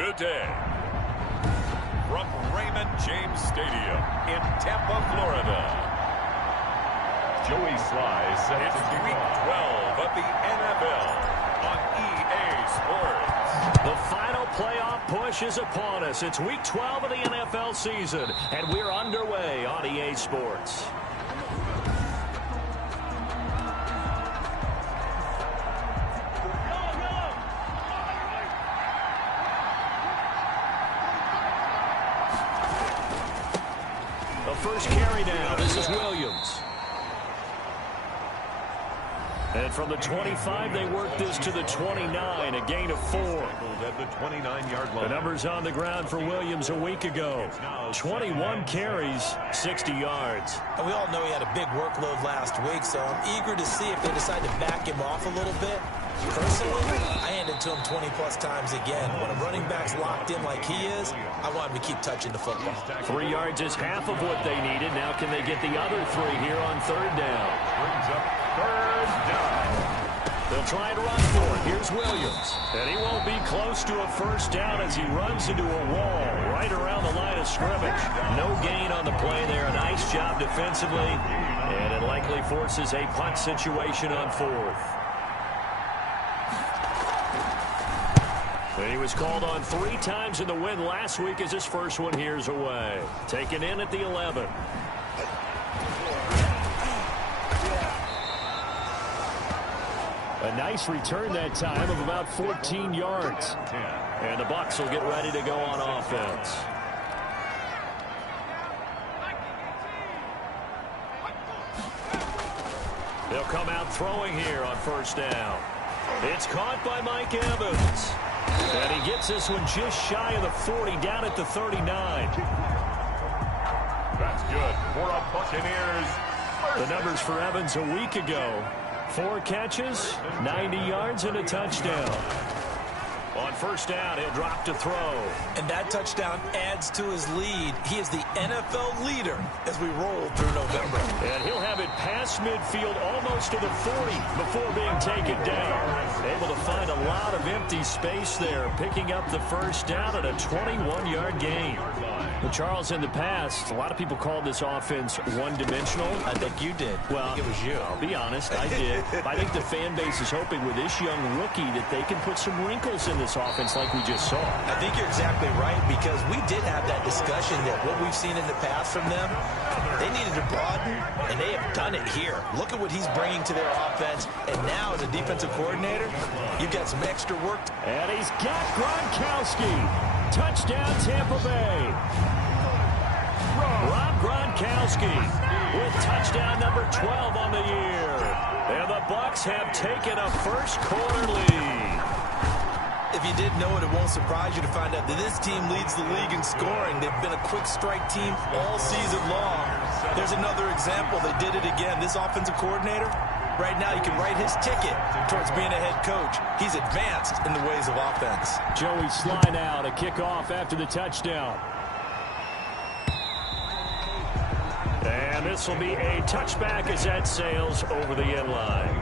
today. From Raymond James Stadium in Tampa, Florida. Joey Sly set to Week 12 of the NFL on EA Sports. The final playoff push is upon us. It's Week 12 of the NFL season, and we're underway on EA Sports. The first carry now. This is Williams. And from the 25, they work this to the 29, a gain of 4. At the 29-yard line. The numbers on the ground for Williams a week ago. 21 carries, 60 yards. And we all know he had a big workload last week, so I'm eager to see if they decide to back him off a little bit. Personally, I hand it to him 20-plus times again. When a running back's locked in like he is, I want him to keep touching the football. 3 yards is half of what they needed. Now can they get the other 3 here on third down? Brings up third down. They'll try and run for it. Here's Williams. And he won't be close to a first down as he runs into a wall right around the line of scrimmage. No gain on the play there. A nice job defensively. And it likely forces a punt situation on fourth. And he was called on 3 times in the win last week as his first one here's away. Taken in at the 11. A nice return that time of about 14 yards. And the Bucs will get ready to go on offense. They'll come out throwing here on first down. It's caught by Mike Evans. And he gets this one just shy of the 40, down at the 39. That's good for a Buccaneers. The numbers for Evans a week ago. 4 catches, 90 yards, and a touchdown. On first down, he'll drop to throw. And that touchdown adds to his lead. He is the NFL leader as we roll through November. And he'll have it past midfield almost to the 40 before being taken down. Able to find a lot of empty space there, picking up the first down at a 21-yard gain. Well, Charles, in the past, a lot of people called this offense one-dimensional. I think you did. Well, I think it was you. I'll be honest, I did. I think the fan base is hoping with this young rookie that they can put some wrinkles in this offense like we just saw. I think you're exactly right, because we did have that discussion that what we've seen in the past from them, they needed to broaden, and they have done it here. Look at what he's bringing to their offense, and now as a defensive coordinator, you've got some extra work. And he's got Gronkowski. Touchdown, Tampa Bay. Rob Gronkowski with touchdown number 12 on the year. And the Bucs have taken a first-quarter lead. If you didn't know it, it won't surprise you to find out that this team leads the league in scoring. They've been a quick strike team all season long. There's another example. They did it again. This offensive coordinator, right now, you can write his ticket towards being a head coach. He's advanced in the ways of offense. Joey Sly now to kick off after the touchdown. And this will be a touchback as that sails over the end line.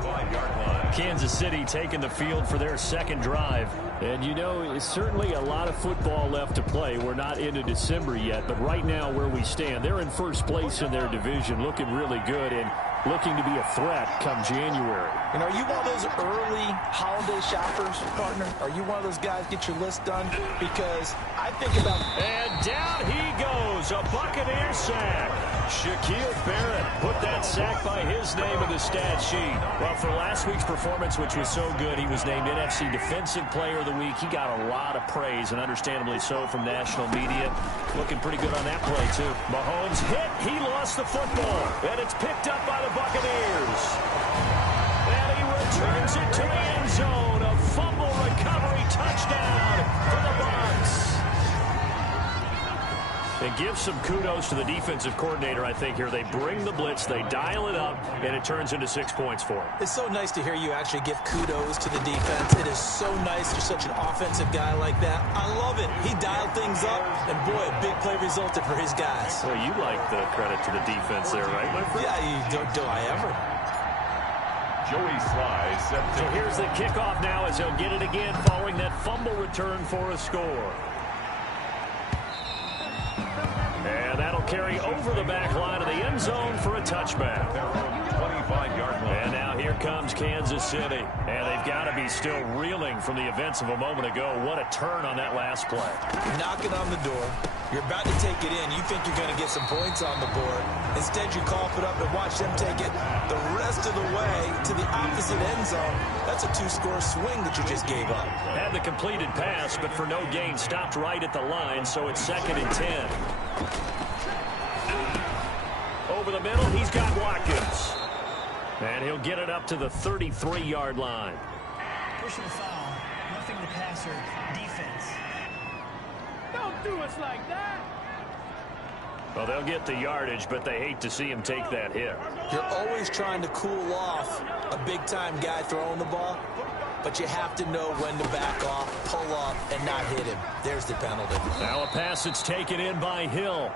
Kansas City taking the field for their second drive. And you know, it's certainly a lot of football left to play. We're not into December yet, but right now where we stand, they're in first place in their division, looking really good and looking to be a threat come January. And are you one of those early holiday shoppers, partner? Are you one of those guys get your list done? Because I think about... And down he goes, a Buccaneer sack. Shaquille Barrett put that sack by his name in the stat sheet. Well, for last week's performance, which was so good, he was named NFC Defensive Player of the Week. He got a lot of praise, and understandably so, from national media. Looking pretty good on that play, too. Mahomes hit. He lost the football, and it's picked up by the Buccaneers. And he returns it to the end zone. A fumble recovery touchdown for the Bucs. And give some kudos to the defensive coordinator, I think, here. They bring the blitz, they dial it up, and it turns into 6 points for him. It's so nice to hear you actually give kudos to the defense. It is so nice you're such an offensive guy like that. I love it. He dialed things up, and boy, a big play resulted for his guys. Well, you like the credit to the defense there, right, my friend? Yeah, do I ever? Joey Sly set to... So here's the kickoff now as he'll get it again following that fumble return for a score. carry over the back line of the end zone for a touchback. Their own 25-yard line. And now here comes Kansas City. And they've got to be still reeling from the events of a moment ago. What a turn on that last play. Knocking on the door. You're about to take it in. You think you're going to get some points on the board. Instead, you cough it up and watch them take it the rest of the way to the opposite end zone. That's a two-score swing that you just gave up. Had the completed pass, but for no gain, stopped right at the line, so it's 2nd and 10. Over the middle, he's got Watkins. And he'll get it up to the 33-yard line. Pushing the foul. Nothing to pass or defense. Don't do us like that. Well, they'll get the yardage, but they hate to see him take that hit. You're always trying to cool off a big-time guy throwing the ball, but you have to know when to back off, pull up, and not hit him. There's the penalty. Now a pass that's taken in by Hill.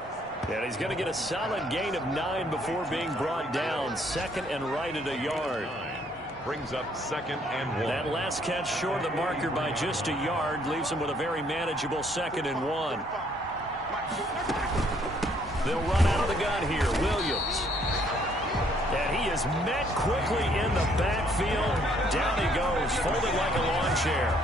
And he's going to get a solid gain of 9 before being brought down. 2nd and right at a yard. Brings up 2nd and 1. That last catch short of the marker by just a yard leaves him with a very manageable 2nd and 1. They'll run out of the gun here. Williams. And he is met quickly in the backfield. Down he goes, folded like a lawn chair.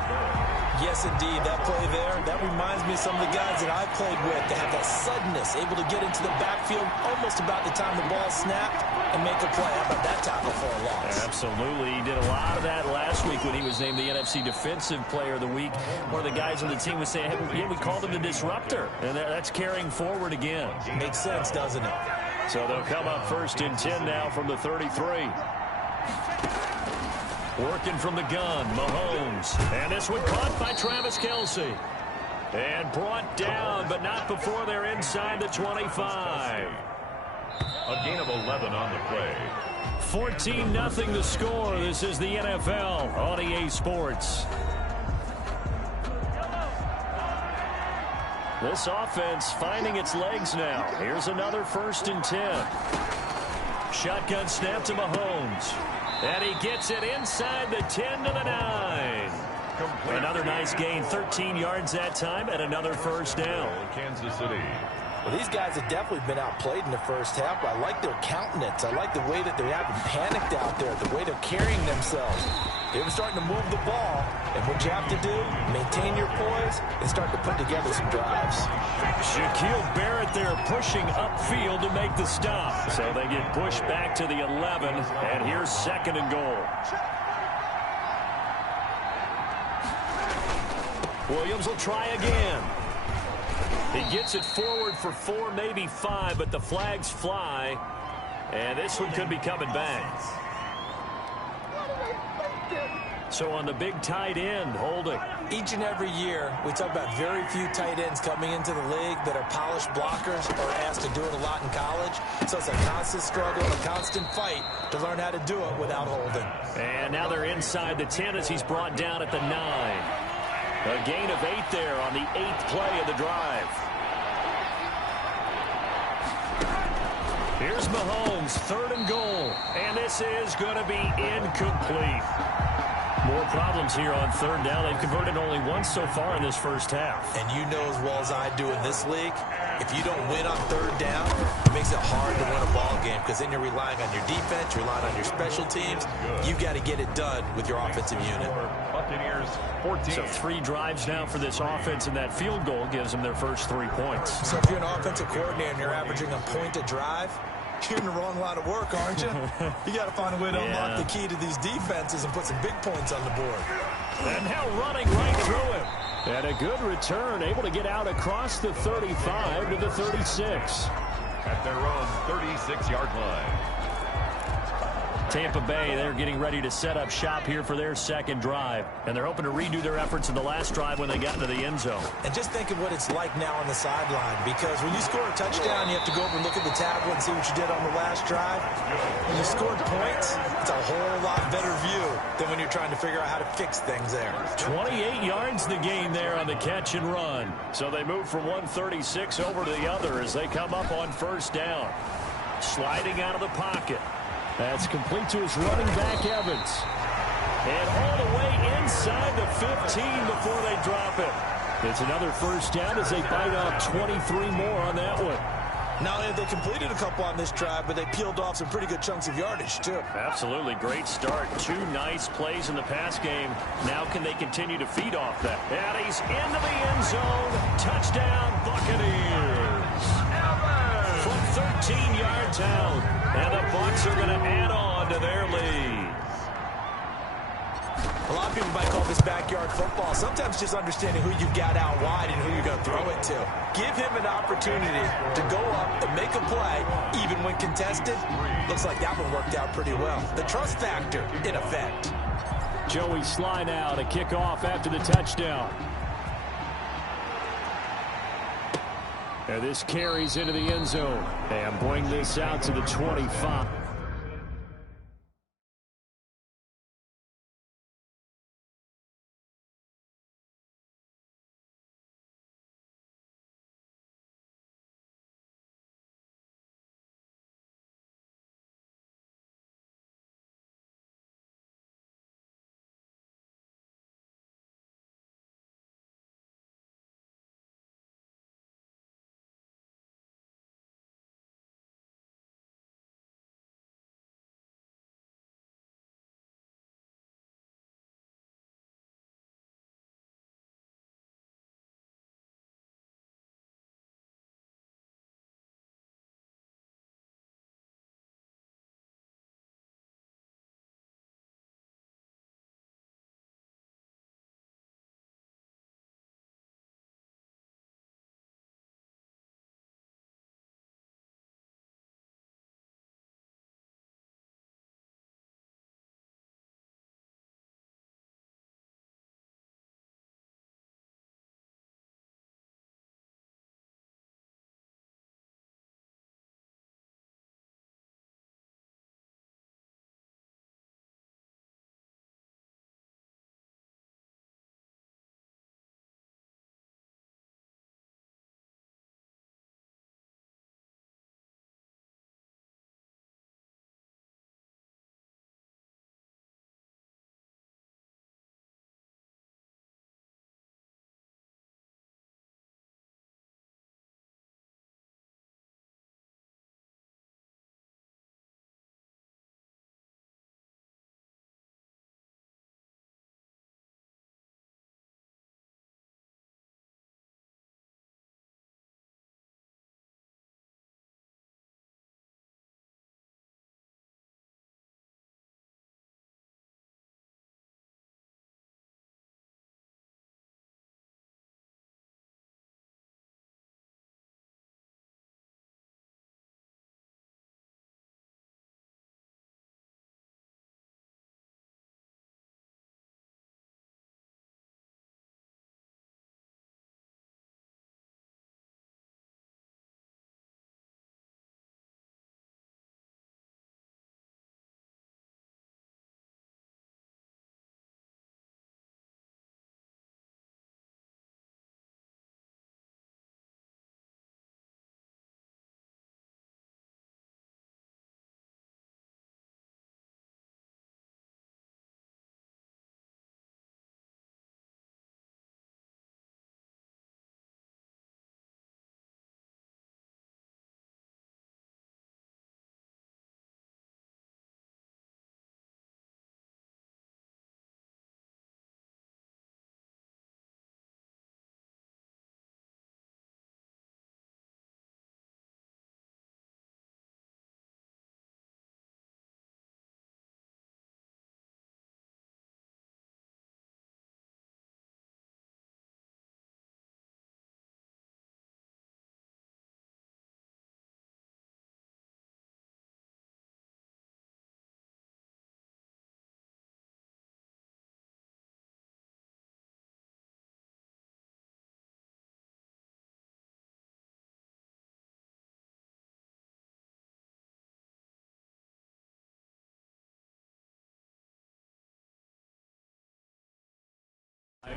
Yes, indeed. That play there, that reminds me of some of the guys that I've played with. They have that suddenness, able to get into the backfield almost about the time the ball snapped and make a play. How about that tackle for a loss? Absolutely. He did a lot of that last week when he was named the NFC Defensive Player of the Week. One of the guys on the team was saying, hey, we called him the disruptor. And that's carrying forward again. Makes sense, doesn't it? So they'll come up 1st and 10 now from the 33. Working from the gun, Mahomes. And this one caught by Travis Kelce. And brought down, but not before they're inside the 25. A gain of 11 on the play. 14-0 the score. This is the NFL on EA Sports. This offense finding its legs now. Here's another 1st and 10. Shotgun snap to Mahomes. And he gets it inside the 10 to the 9. Another nice gain, 13 yards that time, and another 1st down. Kansas City. Well, these guys have definitely been outplayed in the first half, but I like their countenance. I like the way that they haven't panicked out there, the way they're carrying themselves. They've been starting to move the ball, and what you have to do, maintain your poise and start to put together some drives. Shaquille Barrett there pushing upfield to make the stop. So they get pushed back to the 11, and here's 2nd and goal. Williams will try again. He gets it forward for 4, maybe 5, but the flags fly, and this one could be coming back. So on the big tight end, holding. Each and every year, we talk about very few tight ends coming into the league that are polished blockers or asked to do it a lot in college. So it's a constant struggle, a constant fight to learn how to do it without holding. And now they're inside the 10 as he's brought down at the 9. A gain of 8 there on the 8th play of the drive. Here's Mahomes, 3rd and goal. And this is going to be incomplete. More problems here on 3rd down. They've converted only once so far in this first half. And you know as well as I do in this league, if you don't win on 3rd down, it makes it hard to win a ball game because then you're relying on your defense, you're relying on your special teams. You've got to get it done with your offensive unit. Buccaneers 14. So 3 drives now for this offense, and that field goal gives them their first 3 points. So if you're an offensive coordinator and you're averaging a point a drive, you're in the wrong line of work, aren't you? You got to find a way to unlock the key to these defenses and put some big points on the board. And now running right through him. And a good return, able to get out across the 35 to the 36. At their own 36-yard line. Tampa Bay, they're getting ready to set up shop here for their 2nd drive. And they're hoping to redo their efforts in the last drive when they got into the end zone. And just think of what it's like now on the sideline, because when you score a touchdown, you have to go over and look at the tablet and see what you did on the last drive. When you scored points, it's a whole lot better view than when you're trying to figure out how to fix things there. 28 yards the gain there on the catch and run. So they move from 136 over to the other as they come up on 1st down. Sliding out of the pocket. That's complete to his running back, Evans. And all the way inside the 15 before they drop it. It's another 1st down as they bite off 23 more on that one. Not only have they completed a couple on this drive, but they peeled off some pretty good chunks of yardage, too. Absolutely. Great start. 2 nice plays in the pass game. Now can they continue to feed off that? And he's into the end zone. Touchdown, Buccaneers. From 13 yards out. And the Bucs are going to add on to their lead. A lot of people might call this backyard football. Sometimes just understanding who you've got out wide and who you're going to throw it to. Give him an opportunity to go up and make a play, even when contested. Looks like that one worked out pretty well. The trust factor, in effect. Joey Sly now to kick off after the touchdown. And this carries into the end zone. And bring this out to the 25.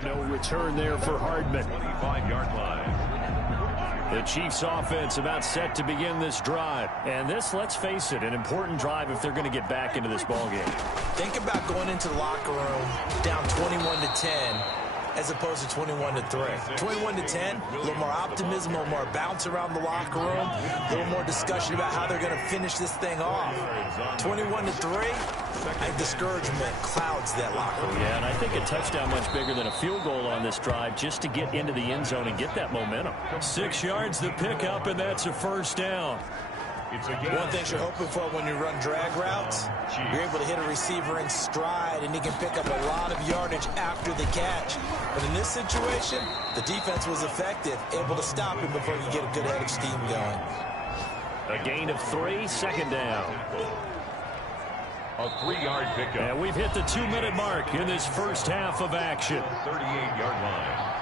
No return there for Hardman. 25-yard line. The Chiefs offense about set to begin this drive. And this, let's face it, an important drive if they're going to get back into this ballgame. Think about going into the locker room down 21-10 as opposed to 21-3. 21-10, a little more optimism, a little more bounce around the locker room, a little more discussion about how they're going to finish this thing off. 21-3, discouragement clouds that locker room. Yeah, and I think a touchdown much bigger than a field goal on this drive just to get into the end zone and get that momentum. 6 yards the pickup, and that's a first down. One thing you're hoping for when you run drag routes, you're able to hit a receiver in stride, and he can pick up a lot of yardage after the catch. But in this situation, the defense was effective, able to stop him before you get a good head of steam going. A gain of 3, second down. A 3-yard pickup. And we've hit the 2-minute mark in this first half of action. 38-yard line.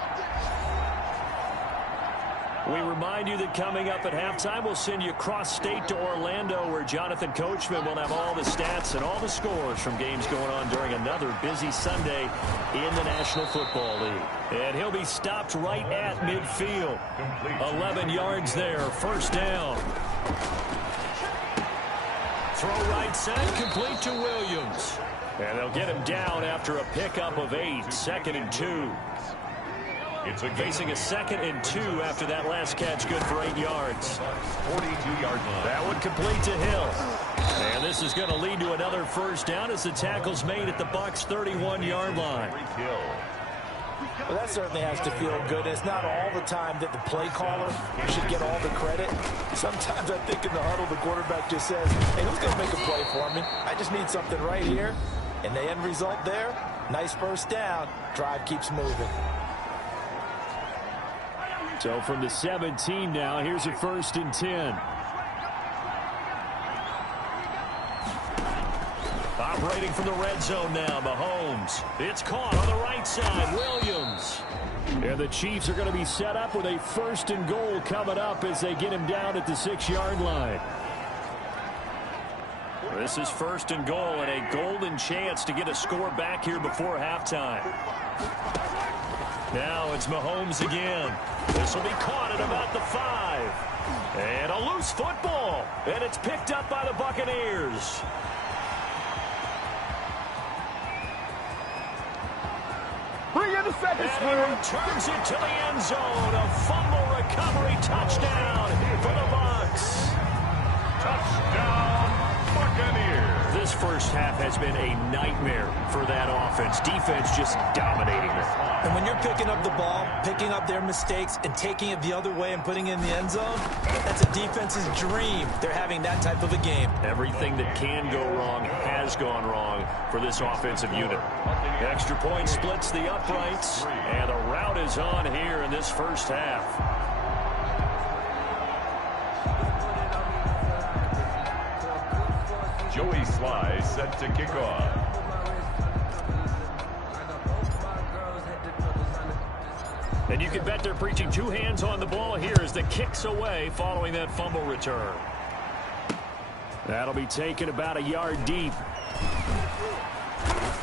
We remind you that coming up at halftime, we'll send you cross-state to Orlando, where Jonathan Coachman will have all the stats and all the scores from games going on during another busy Sunday in the National Football League. And he'll be stopped right at midfield. 11 yards there, first down. Throw right side, complete to Williams. And they'll get him down after a pickup of 8, second and 2. It's Facing a second and 2 after that last catch, good for 8 yards. 42-yard line. That one complete to Hill. And this is going to lead to another first down as the tackle's made at the Bucs' 31-yard line. Well, that certainly has to feel good. It's not all the time that the play caller should get all the credit. Sometimes I think in the huddle, the quarterback just says, hey, who's going to make a play for me? I just need something right here. And the end result there, nice first down. Drive keeps moving. So from the 17 now, here's a first and 10. Operating from the red zone now, Mahomes. It's caught on the right side, Williams. And the Chiefs are going to be set up with a first and goal coming up as they get him down at the 6-yard line. This is first and goal and a golden chance to get a score back here before halftime. Now it's Mahomes again. This will be caught at about the 5. And a loose football. And it's picked up by the Buccaneers. Bring in the second And he returns it to the end zone. A fumble recovery touchdown for the Bucs. Touchdown, Buccaneers. This first half has been a nightmare for that offense. Defense just dominating it. And when you're picking up the ball, picking up their mistakes, and taking it the other way and putting it in the end zone, that's a defense's dream. They're having that type of a game. Everything that can go wrong has gone wrong for this offensive unit. Extra point splits the uprights, and the route is on here in this first half. Joey Sly set to kick off. And you can bet they're preaching 2 hands on the ball here as the kick's away following that fumble return. That'll be taken about a yard deep.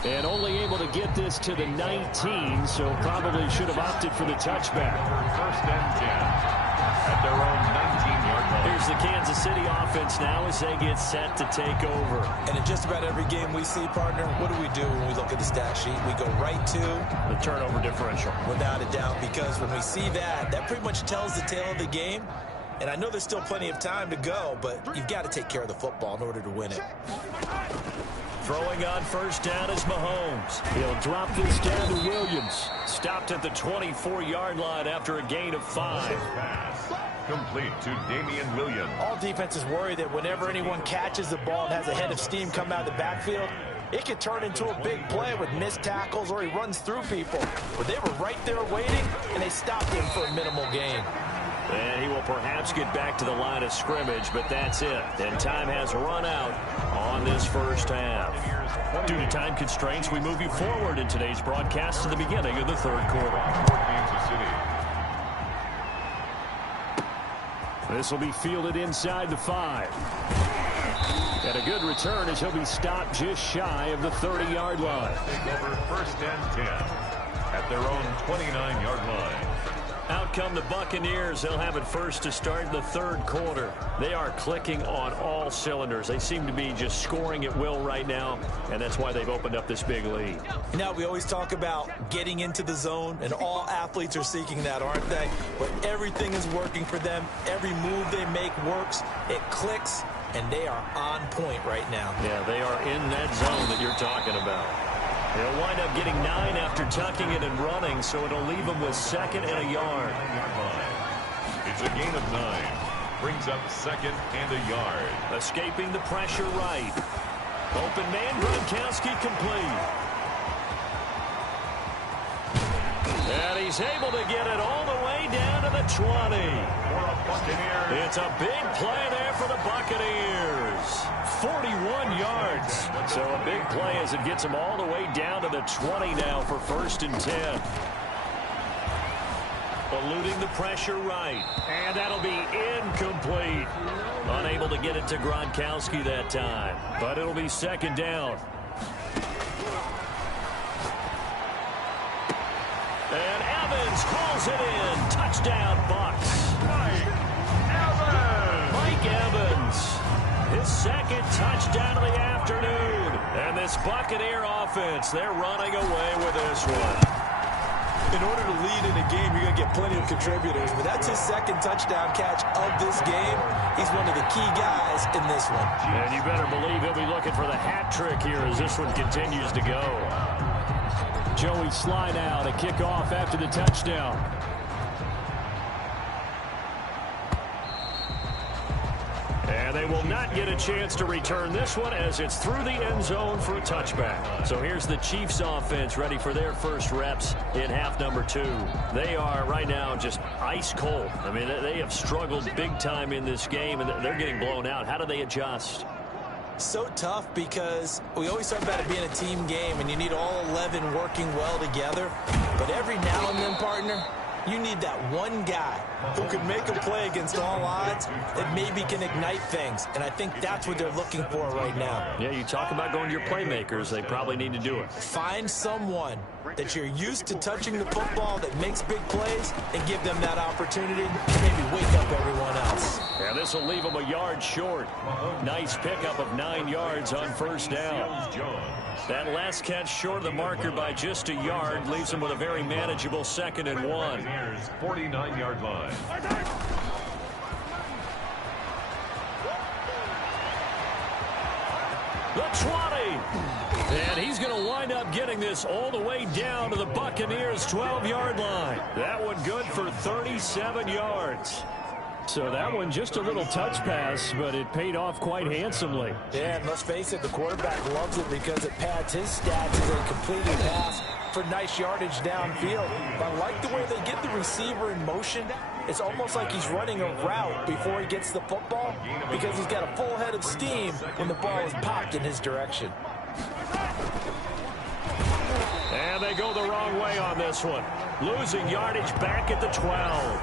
And only able to get this to the 19, so probably should have opted for the touchback. First and 10 at their own 19-yard line. Here's the Kansas City offense now as they get set to take over. And in just about every game we see, partner, what do we do when we look at the stat sheet? We go right to The turnover differential. without a doubt, because when we see that, that pretty much tells the tale of the game. And I know there's still plenty of time to go, but you've got to take care of the football in order to win it. Throwing on first down is Mahomes. He'll drop this down to Williams. Stopped at the 24-yard line after a gain of 5. Pass complete to Damian Williams. All defenses worry that whenever anyone catches the ball and has a head of steam come out of the backfield, it could turn into a big play with missed tackles or he runs through people. But they were right there waiting, and they stopped him for a minimal gain. And he will perhaps get back to the line of scrimmage, but that's it. And time has run out on this first half. Due to time constraints, we move you forward in today's broadcast to the beginning of the third quarter. Kansas City. This will be fielded inside the 5. And a good return as he'll be stopped just shy of the 30-yard line. Take over first and 10 at their own 29-yard line. Out come the Buccaneers. They'll have it first to start the third quarter. They are clicking on all cylinders. They seem to be just scoring at will right now, and that's why they've opened up this big lead. Now, we always talk about getting into the zone, and all athletes are seeking that, aren't they? But everything is working for them. Every move they make works. It clicks, and they are on point right now. Yeah, they are in that zone that you're talking about. They'll wind up getting 9 after tucking it and running, so it'll leave them with 2nd and a yard. It's a gain of 9. Brings up 2nd and a yard. Escaping the pressure right. Open man, Gronkowski complete. And he's able to get it all the way down to the 20. It's a big play there for the Buccaneers. 41 yards. So a big play as it gets them all the way down to the 20 now for 1st and 10. Eluding the pressure right. And that'll be incomplete. Unable to get it to Gronkowski that time. But it'll be 2nd down. And Evans hauls it in. Touchdown, Bucs. Mike Evans. His 2nd touchdown of the afternoon. And this Buccaneer offense, they're running away with this one. In order to lead in a game, you're going to get plenty of contributors. But that's his 2nd touchdown catch of this game. He's one of the key guys in this one. And you better believe he'll be looking for the hat trick here as this one continues to go. Joey Sly now to kick off after the touchdown. And they will not get a chance to return this one as it's through the end zone for a touchback. So here's the Chiefs offense ready for their first reps in half number 2. They are right now just ice cold. I mean, they have struggled big time in this game, and they're getting blown out. How do they adjust? So tough because we always talk about it being a team game, and you need all 11 working well together. But every now and then, partner, you need that one guy who can make a play against all odds that maybe can ignite things. And I think that's what they're looking for right now. Yeah, you talk about going to your playmakers. They probably need to do it. Find someone that you're used to touching the football that makes big plays and give them that opportunity to maybe wake up everyone else. Yeah, this will leave them a yard short. Nice pickup of 9 yards on 1st down. That last catch short of the marker by just a yard leaves them with a very manageable 2nd and 1. 49-yard line. The 20. And he's going to wind up getting this all the way down to the Buccaneers' 12-yard line. That one good for 37 yards. So that one just a little touch pass, but it paid off quite handsomely. Yeah, and let's face it, the quarterback loves it because it pads his stats as a completed pass for nice yardage downfield. But I like the way they get the receiver in motion. It's almost like he's running a route before he gets the football because he's got a full head of steam when the ball is popped in his direction. And they go the wrong way on this one. Losing yardage back at the 12.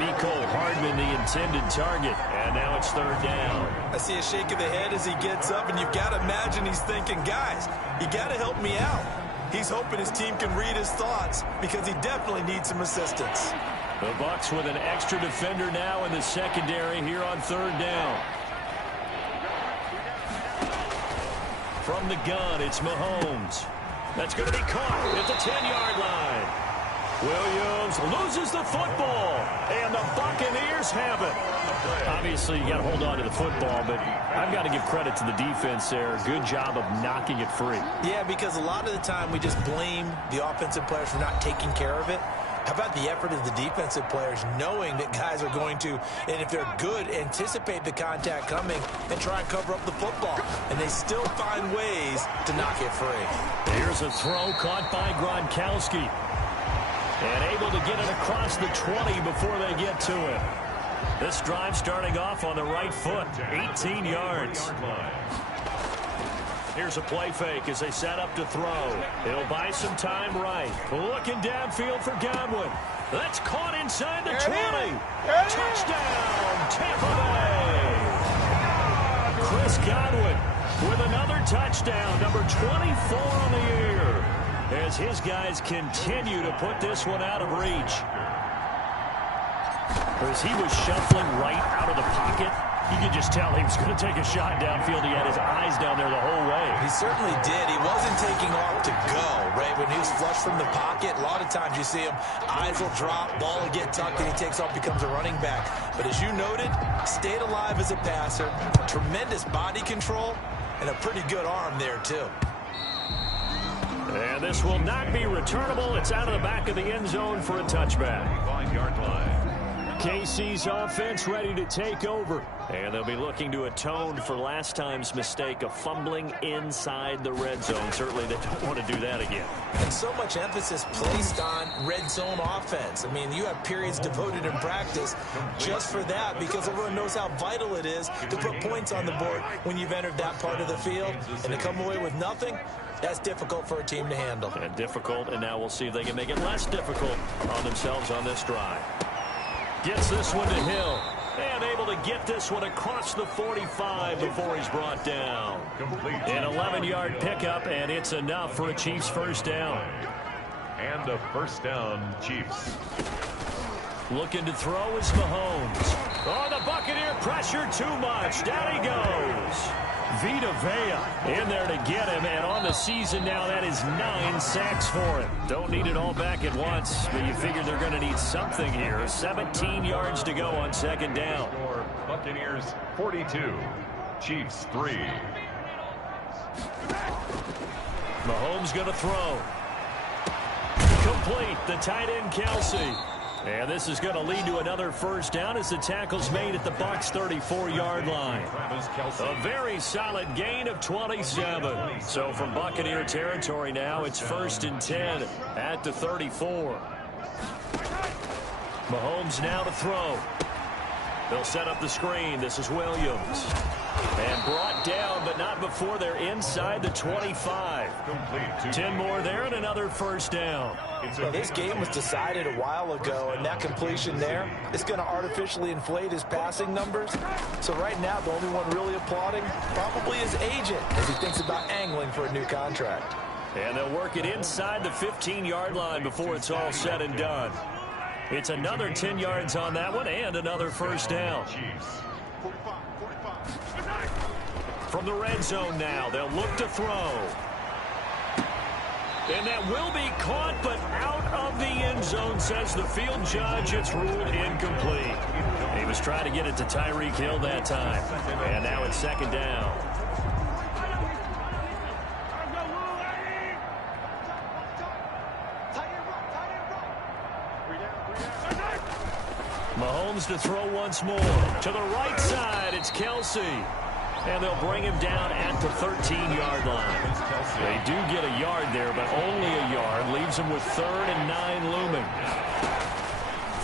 Mecole Hardman, the intended target, and now it's 3rd down. I see a shake of the head as he gets up, and you've got to imagine he's thinking, guys, you got to help me out. He's hoping his team can read his thoughts because he definitely needs some assistance. The Bucs with an extra defender now in the secondary here on 3rd down. From the gun, it's Mahomes. That's going to be caught at the 10-yard line. Williams loses the football, and the Buccaneers have it. Obviously, you got to hold on to the football, but I've got to give credit to the defense there. Good job of knocking it free. Yeah, because a lot of the time we just blame the offensive players for not taking care of it. How about the effort of the defensive players knowing that guys are going to, and if they're good, anticipate the contact coming and try and cover up the football. And they still find ways to knock it free. Here's a throw caught by Gronkowski. And able to get it across the 20 before they get to it. This drive starting off on the right foot, 18 yards. Here's a play fake as they set up to throw. It'll buy some time right. Looking downfield for Godwin. That's caught inside the 20. Touchdown, Tampa Bay. Chris Godwin with another touchdown, number 24 on the year, as his guys continue to put this one out of reach. As he was shuffling right out of the pocket, you could just tell he was going to take a shot downfield. He had his eyes down there the whole way. He certainly did. He wasn't taking off to go, right? When he was flush from the pocket, a lot of times you see him, eyes will drop, ball will get tucked, and he takes off, becomes a running back. But as you noted, stayed alive as a passer, tremendous body control, and a pretty good arm there, too. And this will not be returnable. It's out of the back of the end zone for a touchback. 5-yard line. KC's offense ready to take over. And they'll be looking to atone for last time's mistake of fumbling inside the red zone. Certainly they don't want to do that again. And so much emphasis placed on red zone offense. I mean, you have periods devoted in practice just for that because everyone knows how vital it is to put points on the board when you've entered that part of the field. And to come away with nothing, that's difficult for a team to handle. And difficult, and now we'll see if they can make it less difficult on themselves on this drive. Gets this one to Hill. And able to get this one across the 45 before he's brought down. An 11-yard pickup, and it's enough for a Chiefs first down. And a first down, Chiefs. Looking to throw is Mahomes. Oh, the Buccaneer pressure too much. Down he goes. Vita Vea in there to get him, and on the season now, that is 9 sacks for him. Don't need it all back at once, but you figure they're going to need something here. 17 yards to go on second down. Buccaneers 42, Chiefs 3. Mahomes going to throw. Complete, the tight end Kelsey. And this is going to lead to another first down as the tackle's made at the Bucs 34-yard line. A very solid gain of 27. So from Buccaneer territory now, it's 1st and 10 at the 34. Mahomes now to throw. They'll set up the screen. This is Williams. And brought down, but not before they're inside the 25. 10 more there and another first down. Well, this game was decided a while ago, and that completion there is going to artificially inflate his passing numbers. So right now, the only one really applauding probably his agent as he thinks about angling for a new contract. And they'll work it inside the 15-yard line before it's all said and done. It's another 10 yards on that one and another first down. From the red zone now, they'll look to throw. And that will be caught, but out of the end zone, says the field judge. It's ruled incomplete. He was trying to get it to Tyreek Hill that time. And now it's second down. Mahomes to throw once more. To the right side, it's Kelsey. And they'll bring him down at the 13-yard line. They do get a yard there, but only a yard. Leaves them with 3rd and 9 looming.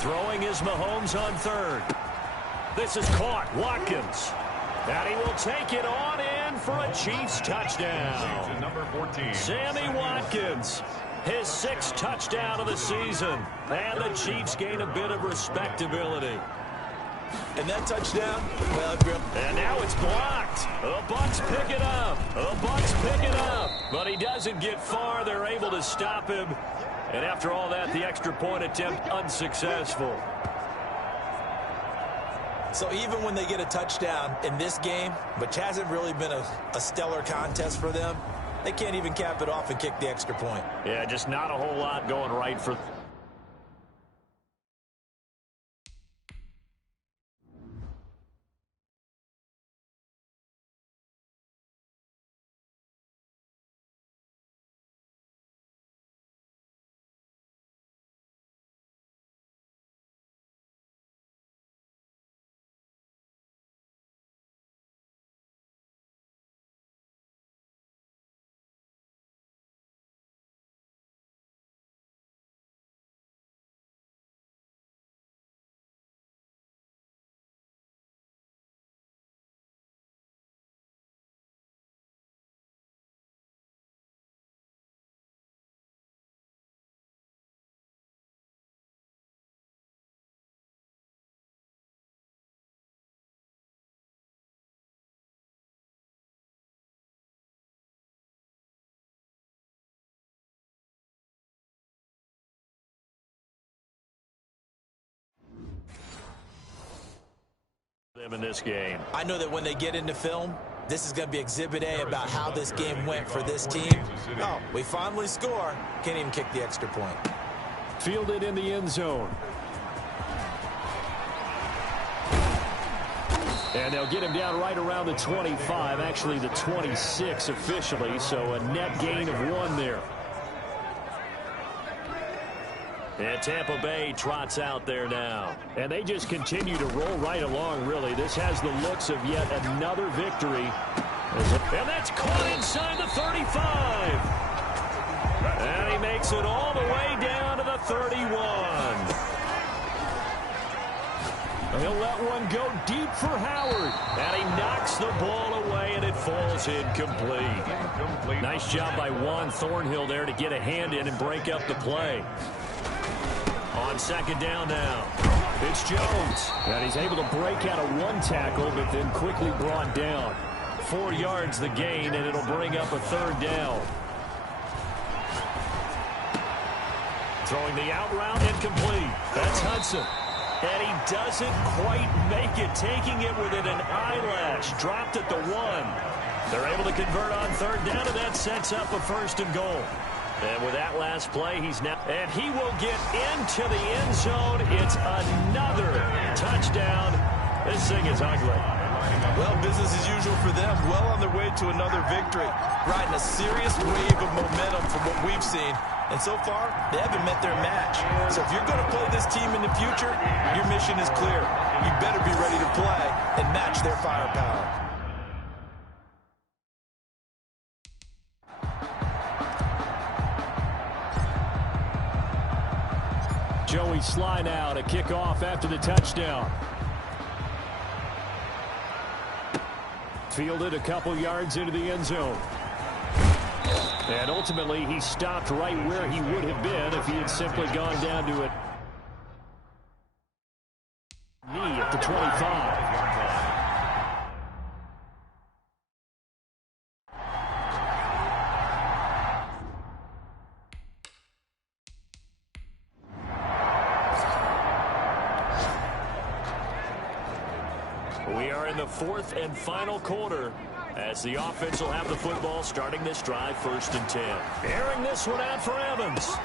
Throwing is Mahomes on 3rd. This is caught. Watkins. And he will take it on in for a Chiefs touchdown. Number 14. Sammy Watkins. His 6th touchdown of the season. And the Chiefs gain a bit of respectability. And that touchdown, well, and now it's blocked. The Bucs pick it up. The Bucs pick it up. But he doesn't get far. They're able to stop him. And after all that, the extra point attempt unsuccessful. So even when they get a touchdown in this game, which hasn't really been a stellar contest for them, they can't even cap it off and kick the extra point. Yeah, just not a whole lot going right for him in this game. I know that when they get into film, this is going to be Exhibit A about how this game went for this team. Oh, we finally score. Can't even kick the extra point. Fielded in the end zone. And they'll get him down right around the 25, actually the 26 officially, so a net gain of 1 there. And Tampa Bay trots out there now. And they just continue to roll right along, really. This has the looks of yet another victory. And that's caught inside the 35. And he makes it all the way down to the 31. He'll let one go deep for Howard. And he knocks the ball away, and it falls incomplete. Nice job by Juan Thornhill there to get a hand in and break up the play. On second down now, it's Jones. And he's able to break out of 1 tackle, but then quickly brought down. 4 yards the gain, and it'll bring up a 3rd down. Throwing the out route, incomplete. That's Hudson. And he doesn't quite make it, taking it within an eyelash. Dropped at the 1. They're able to convert on 3rd down, and that sets up a 1st and goal. And with that last play, he's now... And he will get into the end zone. It's another touchdown. This thing is ugly. Well, business as usual for them. Well on their way to another victory. Riding a serious wave of momentum from what we've seen. And so far, they haven't met their match. So if you're going to play this team in the future, your mission is clear. You better be ready to play and match their firepower. Joey Sly now to kick off after the touchdown. Fielded a couple yards into the end zone. And ultimately, he stopped right where he would have been if he had simply gone down to it. Knee at the 25. We are in the 4th and final quarter as the offense will have the football starting this drive 1st and 10. Airing this one out for Evans.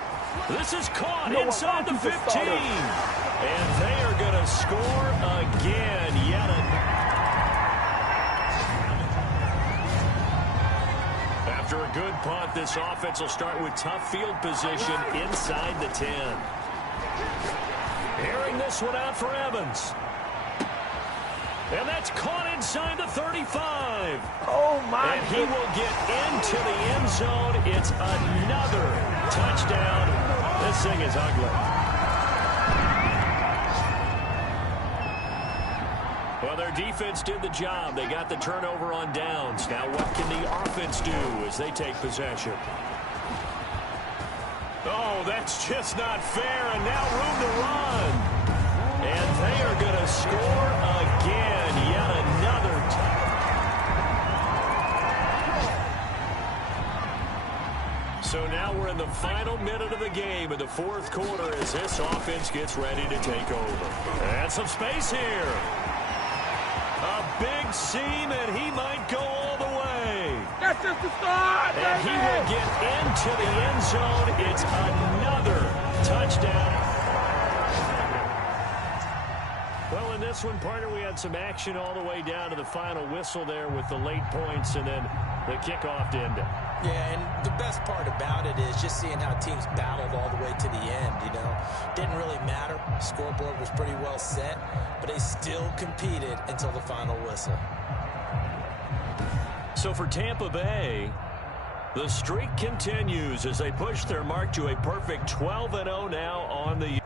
This is caught inside the 15. And they are going to score again. Yet after a good punt, this offense will start with tough field position inside the 10. Airing this one out for Evans. And that's caught inside the 35. Oh, my. And he will get into the end zone. It's another touchdown. This thing is ugly. Well, their defense did the job. They got the turnover on downs. Now what can the offense do as they take possession? Oh, that's just not fair. And now room to run. And they are going to score again. Yet another. So now we're in the final minute of the game in the 4th quarter as this offense gets ready to take over. And some space here. A big seam, and he might go all the way. That's just the start, and he will get into the end zone. It's another touchdown. Well, in this one, partner, we had some action all the way down to the final whistle there with the late points and then the kickoff to end it. Yeah, and the best part about it is just seeing how teams battled all the way to the end, you know. Didn't really matter. Scoreboard was pretty well set, but they still competed until the final whistle. So for Tampa Bay, the streak continues as they push their mark to a perfect 12-0 now on the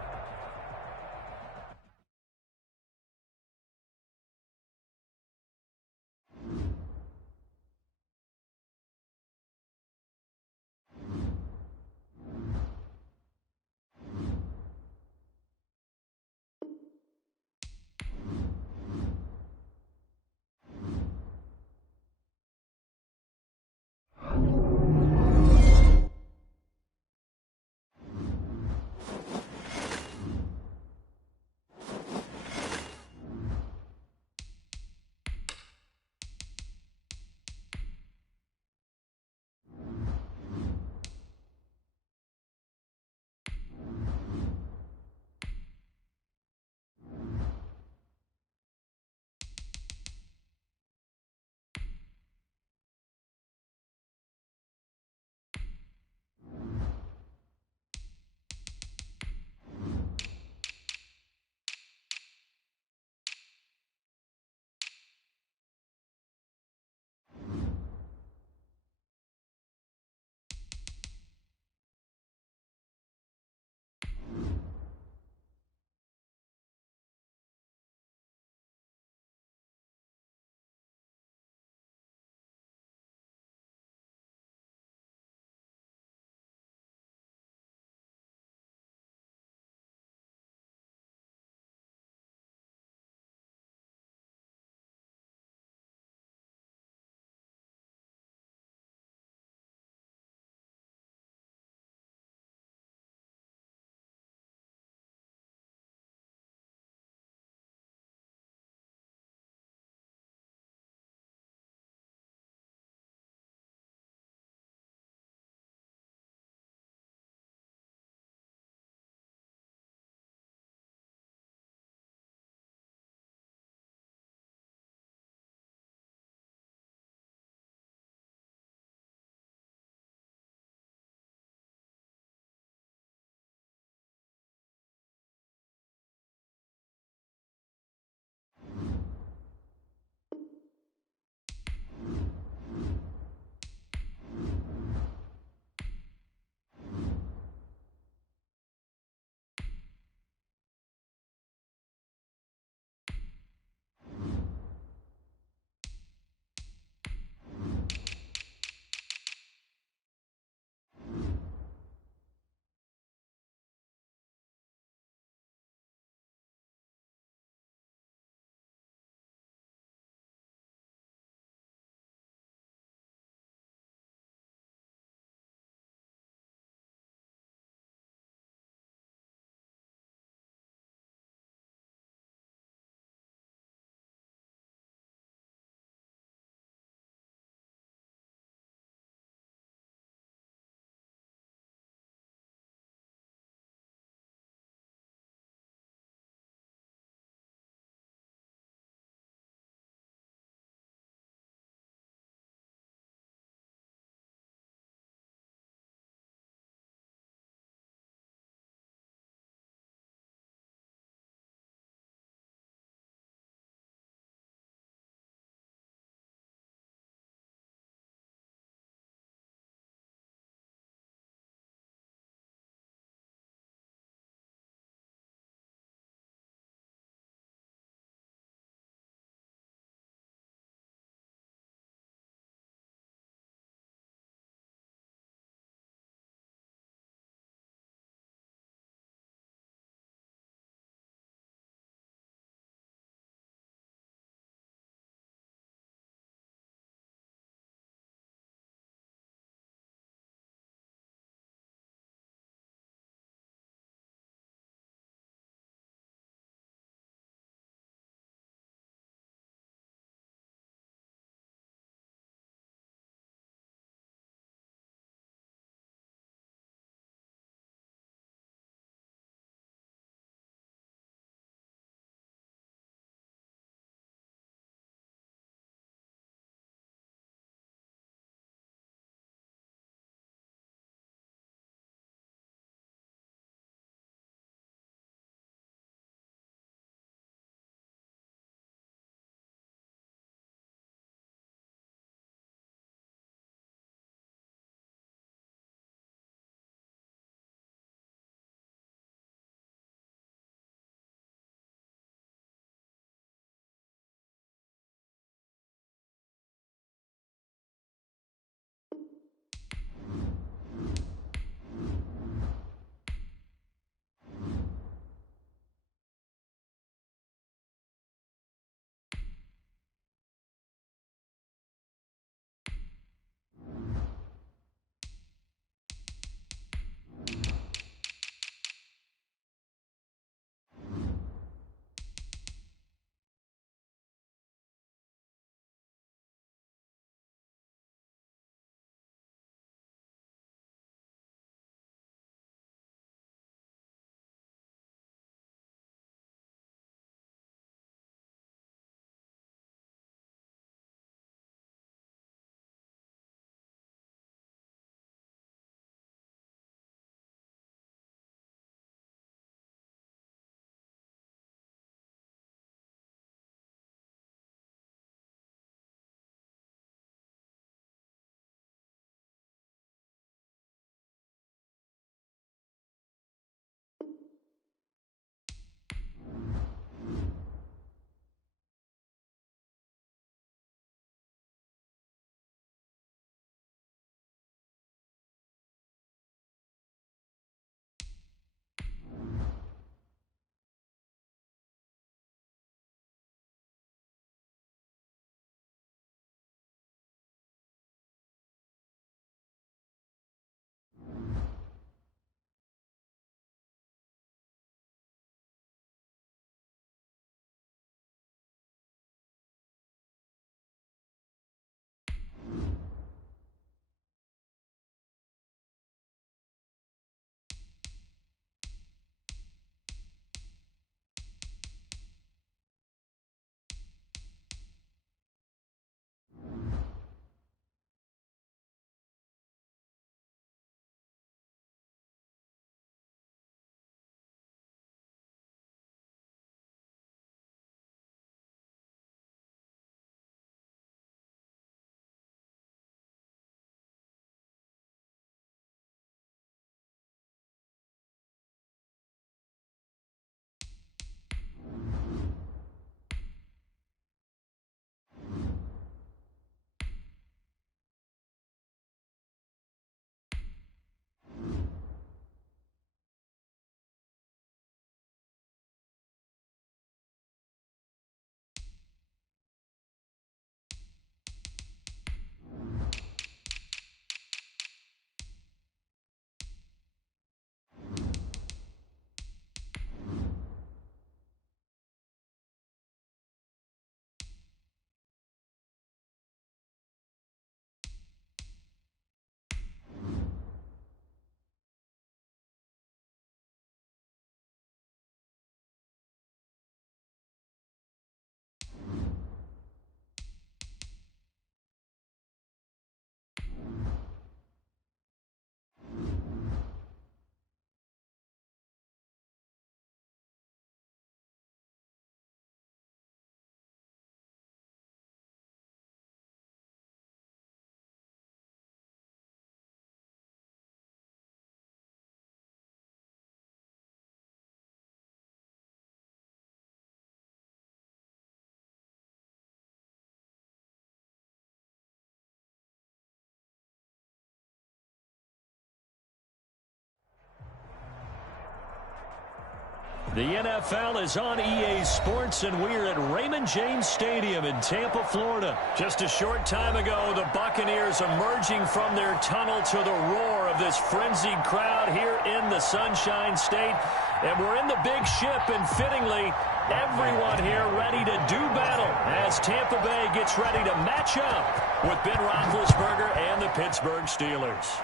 The NFL is on EA Sports, and we're at Raymond James Stadium in Tampa, Florida. Just a short time ago, the Buccaneers emerging from their tunnel to the roar of this frenzied crowd here in the Sunshine State. And we're in the big ship, and fittingly, everyone here ready to do battle as Tampa Bay gets ready to match up with Ben Roethlisberger and the Pittsburgh Steelers.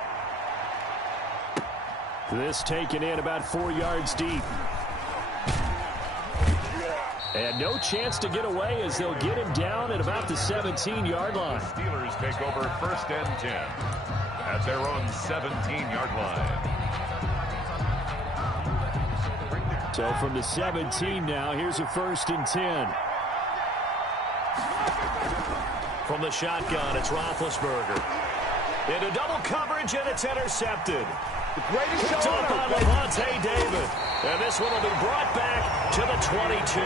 This taken in about 4 yards deep. And no chance to get away as they'll get him down at about the 17-yard line. Steelers take over 1st and 10 at their own 17-yard line. So from the 17 now, here's a 1st and 10. From the shotgun, it's Roethlisberger. Into double coverage, and it's intercepted. Picked up by Levante David. And this one will be brought back to the 22.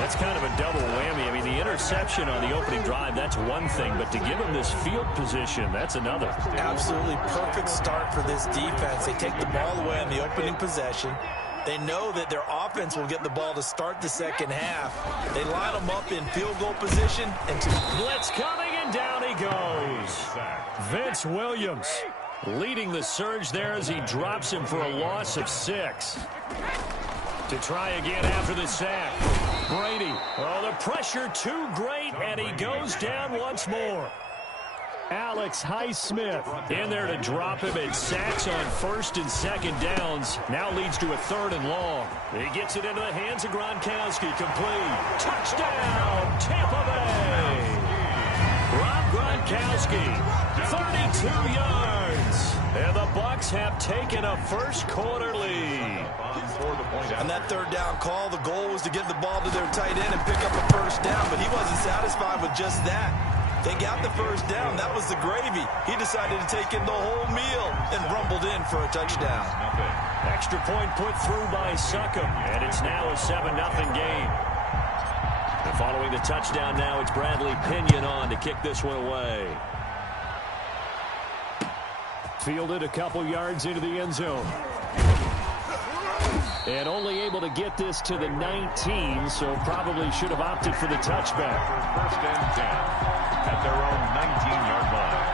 That's kind of a double whammy. I mean, the interception on the opening drive, that's one thing. But to give him this field position, that's another. Absolutely perfect start for this defense. They take the ball away on the opening possession. They know that their offense will get the ball to start the second half. They line them up in field goal position. And blitz coming, and down he goes. Vince Williams leading the surge there as he drops him for a loss of 6. To try again after the sack. Brady. Oh, the pressure too great, and he goes down once more. Alex Highsmith in there to drop him, and sacks on 1st and 2nd downs. Now leads to a 3rd and long. He gets it into the hands of Gronkowski. Complete. Touchdown, Tampa Bay. Rob Gronkowski, 32 yards. And the Bucs have taken a first-quarter lead. On that 3rd down call, the goal was to get the ball to their tight end and pick up a 1st down, but he wasn't satisfied with just that. They got the 1st down. That was the gravy. He decided to take in the whole meal and rumbled in for a touchdown. Extra point put through by Succop, and it's now a 7-0 game. And following the touchdown now, it's Bradley Pinion on to kick this one away. Fielded a couple yards into the end zone. And only able to get this to the 19, so probably should have opted for the touchback. 1st and 10 at their own 19-yard line.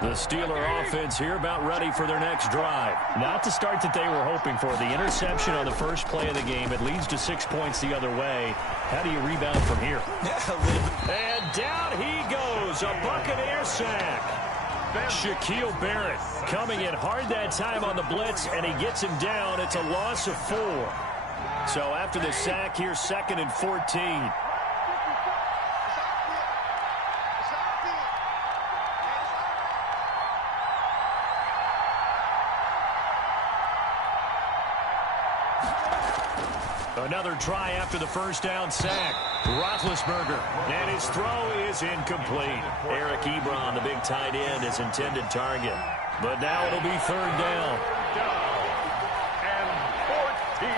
The Steeler offense here about ready for their next drive. Not the start that they were hoping for. The interception on the first play of the game. It leads to 6 points the other way. How do you rebound from here? And down he goes. A Buccaneer sack. Shaquille Barrett coming in hard that time on the blitz, and he gets him down. It's a loss of 4. So after the sack, here's 2nd and 14. Another try after the 1st down sack. Roethlisberger, and his throw is incomplete. Eric Ebron, the big tight end, is intended target. But now it'll be 3rd down. And 14.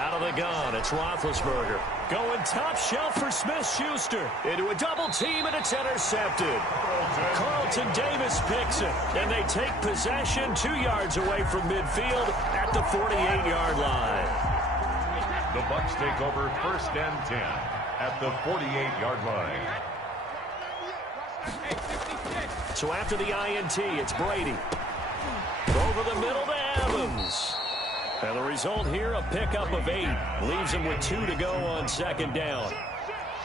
Out of the gun, it's Roethlisberger. Going top shelf for Smith-Schuster. Into a double team, and it's intercepted. Carlton Davis picks it, and they take possession 2 yards away from midfield at the 48-yard line. The Bucs take over 1st and 10 at the 48-yard line. So after the INT, it's Brady. Over the middle to Evans. And the result here, a pickup of 8. Leaves him with 2 to go on 2nd down.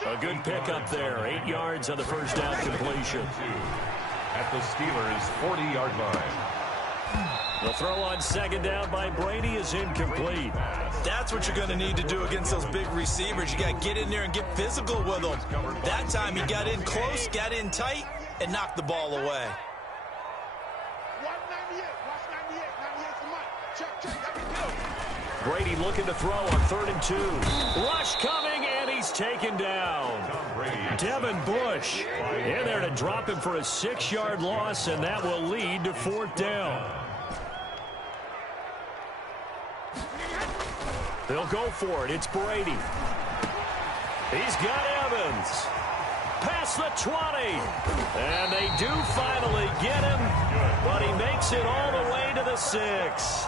A good pickup there. 8 yards on the 1st down completion. At the Steelers' 40-yard line. The throw on 2nd down by Brady is incomplete. That's what you're going to need to do against those big receivers. You got to get in there and get physical with them. That time he got in close, got in tight, and knocked the ball away. Brady looking to throw on 3rd and 2. Rush coming, and he's taken down. Devin Bush in there to drop him for a 6-yard loss, and that will lead to 4th down. They'll go for it. It's Brady. He's got Evans. Past the 20. And they do finally get him, but he makes it all the way to the 6.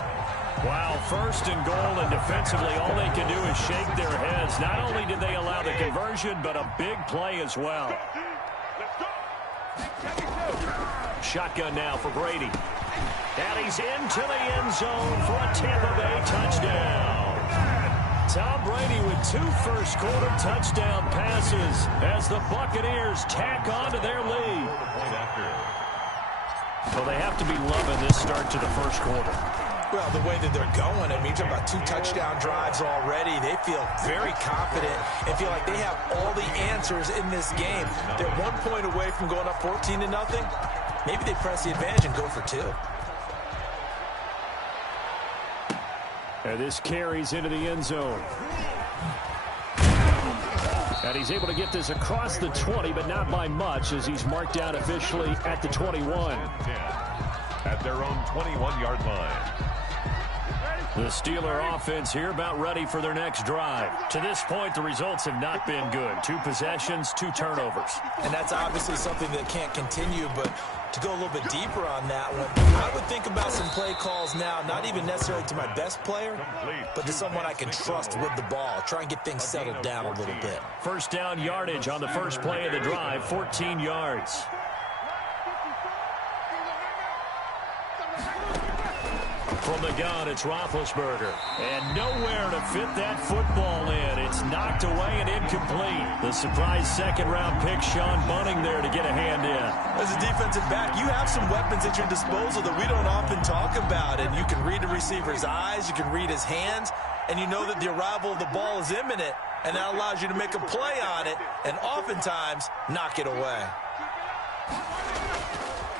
Wow, first and goal, and defensively all they can do is shake their heads. Not only did they allow the conversion, but a big play as well. Shotgun now for Brady. And he's into the end zone for a Tampa Bay touchdown. Tom Brady with 2 first-quarter touchdown passes as the Buccaneers tack on to their lead. Well, they have to be loving this start to the first quarter. Well, the way that they're going, I mean, you're talking about 2 touchdown drives already. They feel very confident and feel like they have all the answers in this game. They're 1 point away from going up 14-0. Maybe they press the advantage and go for 2. And this carries into the end zone. And he's able to get this across the 20, but not by much, as he's marked down officially at the 21. At their own 21-yard line. The Steeler offense here about ready for their next drive. To this point, the results have not been good. 2 possessions, 2 turnovers. And that's obviously something that can't continue, but to go a little bit deeper on that one, I would think about some play calls now, not even necessarily to my best player, but to someone I can trust with the ball. Try and get things settled down a little bit. First down yardage on the first play of the drive, 14 yards. From the gun, it's Roethlisberger. And nowhere to fit that football in. It's knocked away and incomplete. The surprise second-round pick, Sean Bunting, there to get a hand in. As a defensive back, you have some weapons at your disposal that we don't often talk about. And you can read the receiver's eyes, you can read his hands, and you know that the arrival of the ball is imminent. And that allows you to make a play on it and oftentimes knock it away.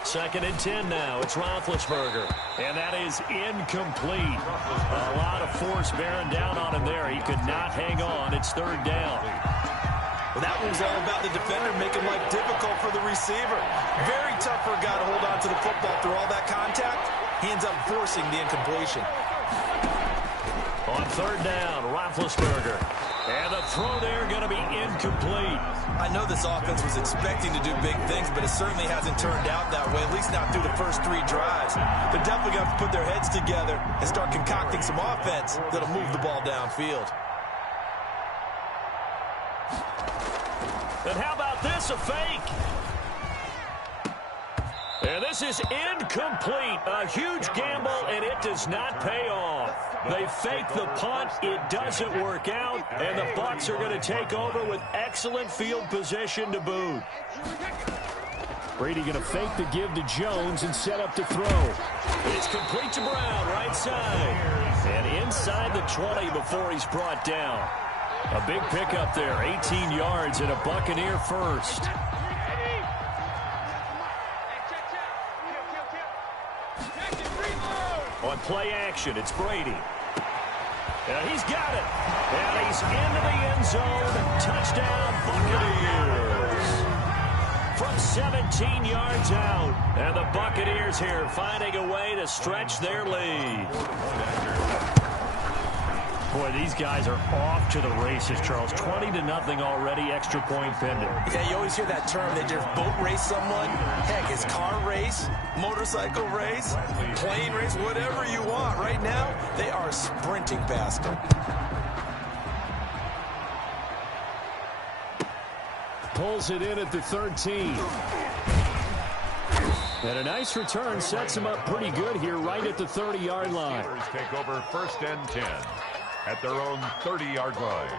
2nd and 10 now. It's Roethlisberger. And that is incomplete. A lot of force bearing down on him there. He could not hang on. It's 3rd down. Well, that was all about the defender making life difficult for the receiver. Very tough for a guy to hold on to the football through all that contact. He ends up forcing the incompletion. On 3rd down, Roethlisberger. And the throw there going to be incomplete. I know this offense was expecting to do big things, but it certainly hasn't turned out that way, at least not through the first 3 drives. They're definitely going to have to put their heads together and start concocting some offense that'll move the ball downfield. And how about this, a fake? And this is incomplete. A huge gamble, and it does not pay off. They fake the punt. It doesn't work out, and the Bucs are going to take over with excellent field position to boot. Brady going to fake the give to Jones and set up to throw. It's complete to Brown, right side. And inside the 20 before he's brought down. A big pickup there, 18 yards and a Buccaneer first. On play action, it's Brady. And he's got it. And he's into the end zone. Touchdown, Buccaneers. From 17 yards out. And the Buccaneers here finding a way to stretch their lead. Boy, these guys are off to the races, Charles. 20-0 already, extra point pending. Yeah, you always hear that term. They just boat race someone. Heck, it's car race, motorcycle race, plane race, whatever you want. Right now, they are sprinting past them. Pulls it in at the 13. And a nice return sets him up pretty good here right at the 30-yard line. Take over 1st and 10 at their own 30-yard line.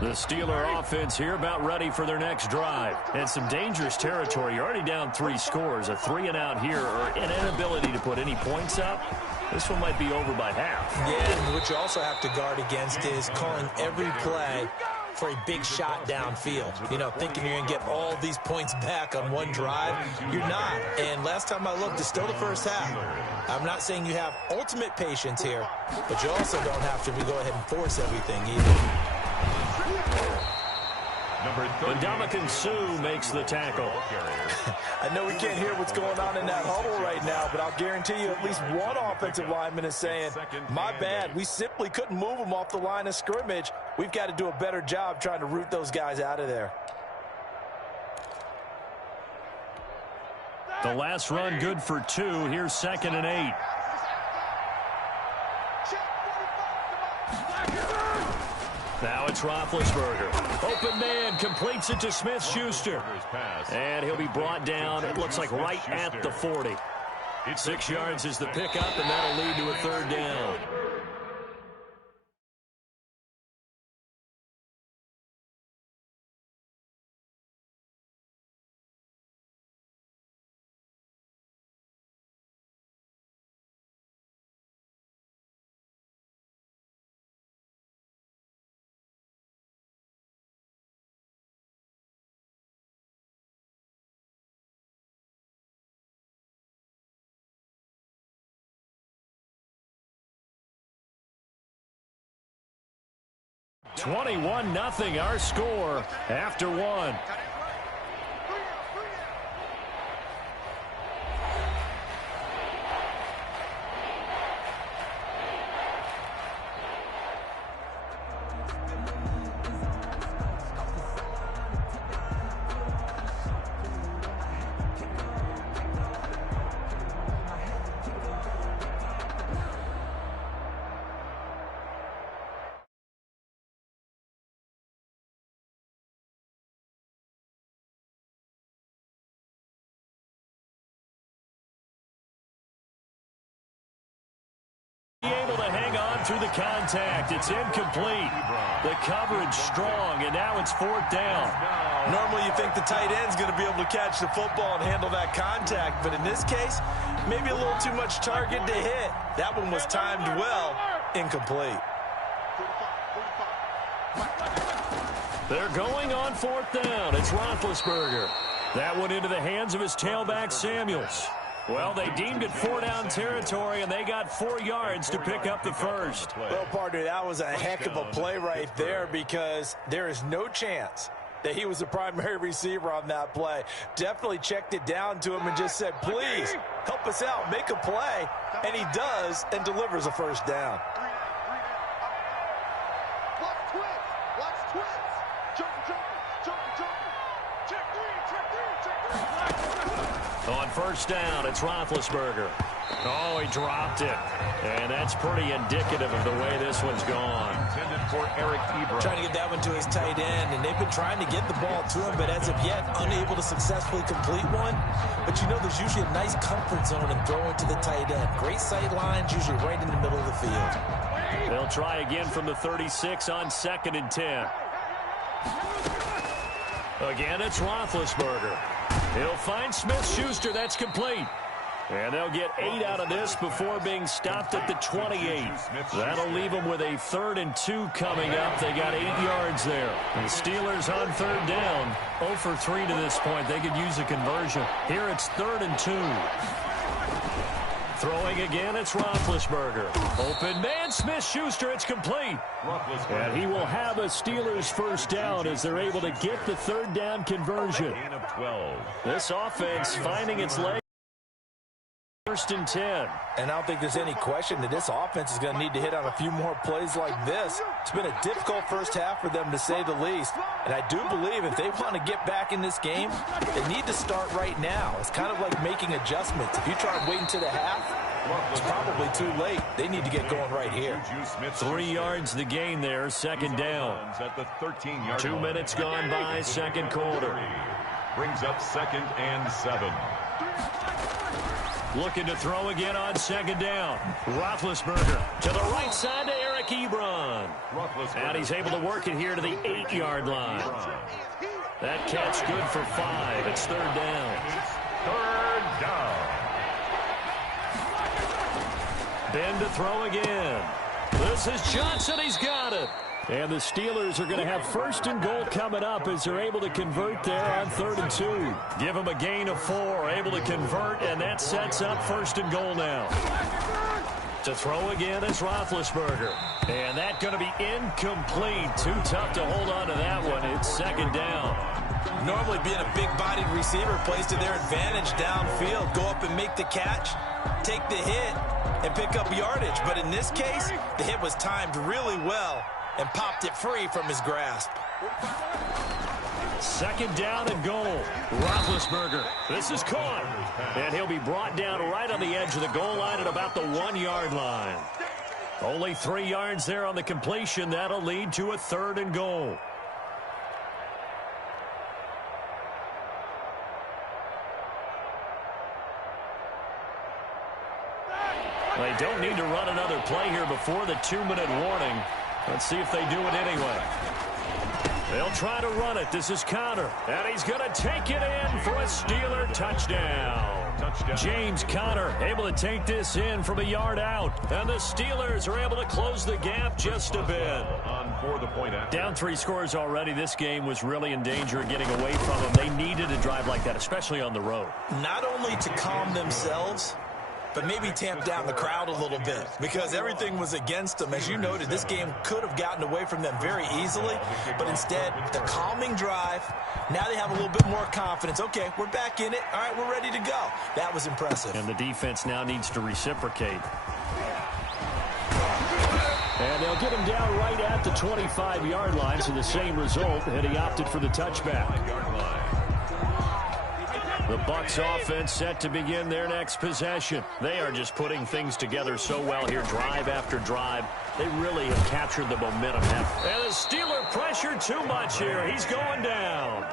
The Steeler offense here about ready for their next drive. And some dangerous territory. You're already down 3 scores. A 3-and-out here or an inability to put any points up. This one might be over by half. Yeah, and what you also have to guard against is calling every play for a big shot downfield. You know, thinking you're going to get all these points back on one drive. You're not. And last time I looked, it's still the first half. I'm not saying you have ultimate patience here, but you also don't have to go ahead and force everything either. Ndamukong Suh makes the tackle. I know we can't hear what's going on in that huddle right now, but I'll guarantee you at least one offensive lineman is saying, my bad, we simply couldn't move them off the line of scrimmage. We've got to do a better job trying to root those guys out of there. The last run good for 2. Here's 2nd and 8. Now it's Roethlisberger. Open man, completes it to Smith-Schuster. And he'll be brought down, it looks like right at the 40. 6 yards is the pickup, and that'll lead to a 3rd down. (21-0) our score after 1. Able to hang on through the contact. It's incomplete. The coverage strong, and now it's 4th down. Normally you think the tight end's going to be able to catch the football and handle that contact, but in this case, maybe a little too much target to hit. That one was timed well. Incomplete. They're going on 4th down. It's Roethlisberger. That one into the hands of his tailback, Samuels. Well, they deemed it 4-down territory, and they got 4 yards to pick up the 1st. Well, partner, that was a heck of a play right there because there is no chance that he was the primary receiver on that play. Definitely checked it down to him and just said, please, help us out, make a play. And he does and delivers a 1st down. On 1st down, it's Roethlisberger. Oh, he dropped it. And that's pretty indicative of the way this one's gone. Intended for Eric Ebron. Trying to get that one to his tight end, and they've been trying to get the ball to him, but as of yet, unable to successfully complete one. But you know, there's usually a nice comfort zone in throwing to the tight end. Great sight lines, usually right in the middle of the field. They'll try again from the 36 on 2nd and 10. Again, it's Roethlisberger. He'll find Smith-Schuster. That's complete. And they'll get 8 out of this before being stopped at the 28. That'll leave them with a 3rd and 2 coming up. They got 8 yards there. The Steelers on 3rd down. 0 for 3 to this point. They could use a conversion. Here it's 3rd and 2. Throwing again, it's Roethlisberger. Open man, Smith-Schuster, it's complete. And he will have a Steelers 1st down as they're able to get the 3rd down conversion. This offense finding its legs. 1st and 10. And I don't think there's any question that this offense is going to need to hit on a few more plays like this. It's been a difficult 1st half for them, to say the least. And I do believe if they want to get back in this game, they need to start right now. It's kind of like making adjustments. If you try waiting to the half, it's probably too late. They need to get going right here. 3 yards the gain there, 2nd down. 2 minutes gone by, 2nd quarter. Brings up 2nd and 7. Looking to throw again on 2nd down. Roethlisberger to the right side to Eric Ebron. And he's able to work it here to the 8-yard line. That catch good for 5. It's 3rd down. 3rd down. Ben to throw again. This is Johnson. He's got it. And the Steelers are going to have 1st and goal coming up as they're able to convert there on 3rd and 2. Give them a gain of 4, able to convert, and that sets up 1st and goal now. To throw again is Roethlisberger. And that's going to be incomplete. Too tough to hold on to that one. It's second down. Normally being a big-bodied receiver plays to their advantage downfield. Go up and make the catch, take the hit, and pick up yardage. But in this case, the hit was timed really well and popped it free from his grasp. Second down and goal. Roethlisberger. This is caught. And he'll be brought down right on the edge of the goal line at about the 1-yard line. Only 3 yards there on the completion. That'll lead to a third and goal. They don't need to run another play here before the 2-minute warning. Let's see if they do it anyway. They'll try to run it. This is Conner. And he's going to take it in for a Steeler touchdown. James Conner able to take this in from a yard out. And the Steelers are able to close the gap just a bit. Down 3 scores already. This game was really in danger of getting away from them. They needed a drive like that, especially on the road. Not only to calm themselves, but maybe tamp down the crowd a little bit because everything was against them. As you noted, this game could have gotten away from them very easily, but instead, the calming drive, now they have a little bit more confidence. Okay, we're back in it. All right, we're ready to go. That was impressive. And the defense now needs to reciprocate. And they'll get him down right at the 25-yard line, so the same result, and he opted for the touchback. The Bucs offense set to begin their next possession. They are just putting things together so well here, drive after drive. They really have captured the momentum. And the Steeler pressure too much here. He's going down.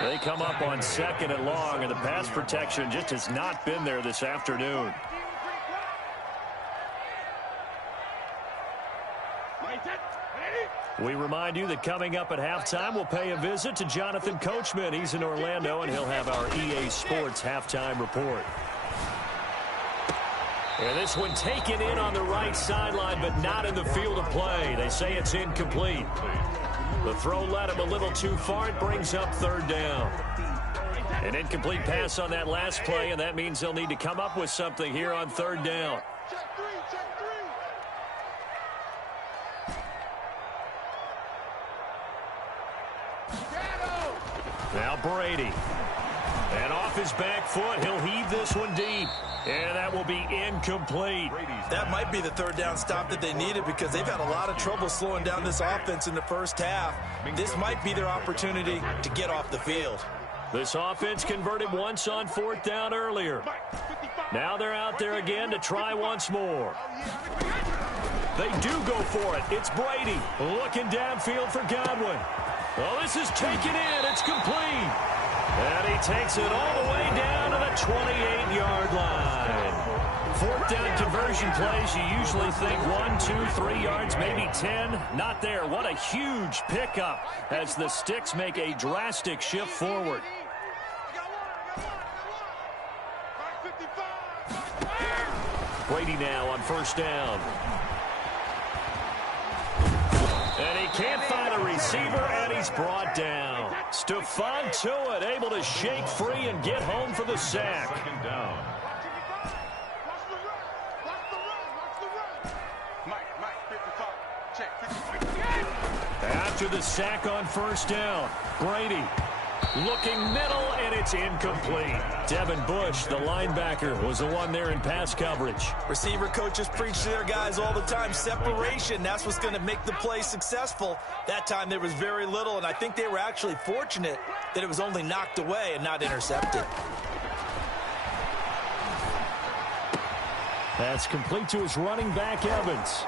They come up on 2nd and long, and the pass protection just has not been there this afternoon. We remind you that coming up at halftime, we'll pay a visit to Jonathan Coachman. He's in Orlando, and he'll have our EA Sports halftime report. And this one taken in on the right sideline, but not in the field of play. They say it's incomplete. The throw led him a little too far. It brings up 3rd down. An incomplete pass on that last play, and that means they'll need to come up with something here on 3rd down. Now Brady. And off his back foot, he'll heave this one deep. And that will be incomplete. That might be the 3rd down stop that they needed because they've had a lot of trouble slowing down this offense in the first half. This might be their opportunity to get off the field. This offense converted once on 4th down earlier. Now they're out there again to try once more. They do go for it. It's Brady looking downfield for Godwin. Well, this is taken in. It's complete. And he takes it all the way down to the 28-yard line. 4th down conversion plays, you usually think 1, 2, 3 yards, maybe 10. Not there. What a huge pickup as the Sticks make a drastic shift forward. Brady now on 1st down. And he can't find a receiver, and he's brought down. Stephon Tuitt able to shake free and get home for the sack. After the sack on 1st down, Brady looking middle, and it's incomplete. Devin Bush, the linebacker, was the one there in pass coverage. Receiver coaches preach to their guys all the time. Separation, that's what's going to make the play successful. That time there was very little, and I think they were actually fortunate that it was only knocked away and not intercepted. That's complete to his running back, Evans.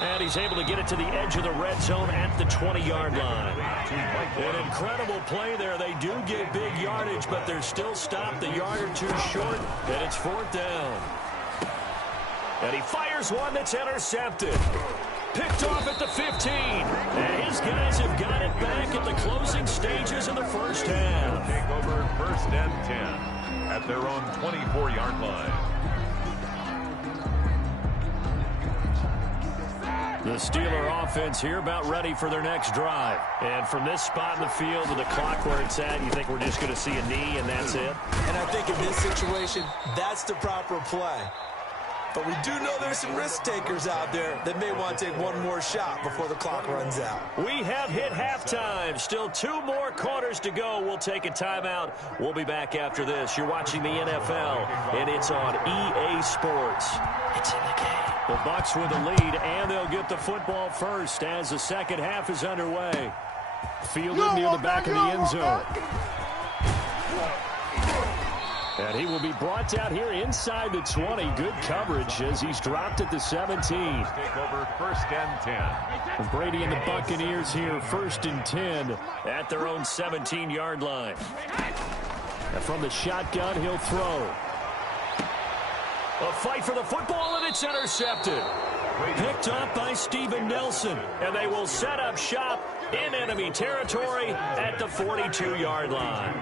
And he's able to get it to the edge of the red zone at the 20-yard line. An incredible play there. They do get big yardage, but they're still stopped a yard or 2 short, and it's 4th down. And he fires one that's intercepted. Picked off at the 15. And his guys have got it back at the closing stages of the first half. Take over 1st and 10 at their own 24-yard line. The Steeler offense here about ready for their next drive. And from this spot in the field with the clock where it's at, you think we're just going to see a knee and that's it? And I think in this situation, that's the proper play. But we do know there's some risk takers out there that may want to take one more shot before the clock runs out. We have hit halftime. Still 2 more quarters to go. We'll take a timeout. We'll be back after this. You're watching the NFL, and it's on EA Sports. It's in the game. The Bucs with the lead, and they'll get the football first as the second half is underway. Fielded near the back of the end zone. And he will be brought out here inside the 20. Good coverage as he's dropped at the 17. Take over 1st and 10. Brady and the Buccaneers here 1st and 10 at their own 17-yard line. And from the shotgun, he'll throw. A fight for the football, and it's intercepted. Picked up by Steven Nelson. And they will set up shop in enemy territory at the 42-yard line.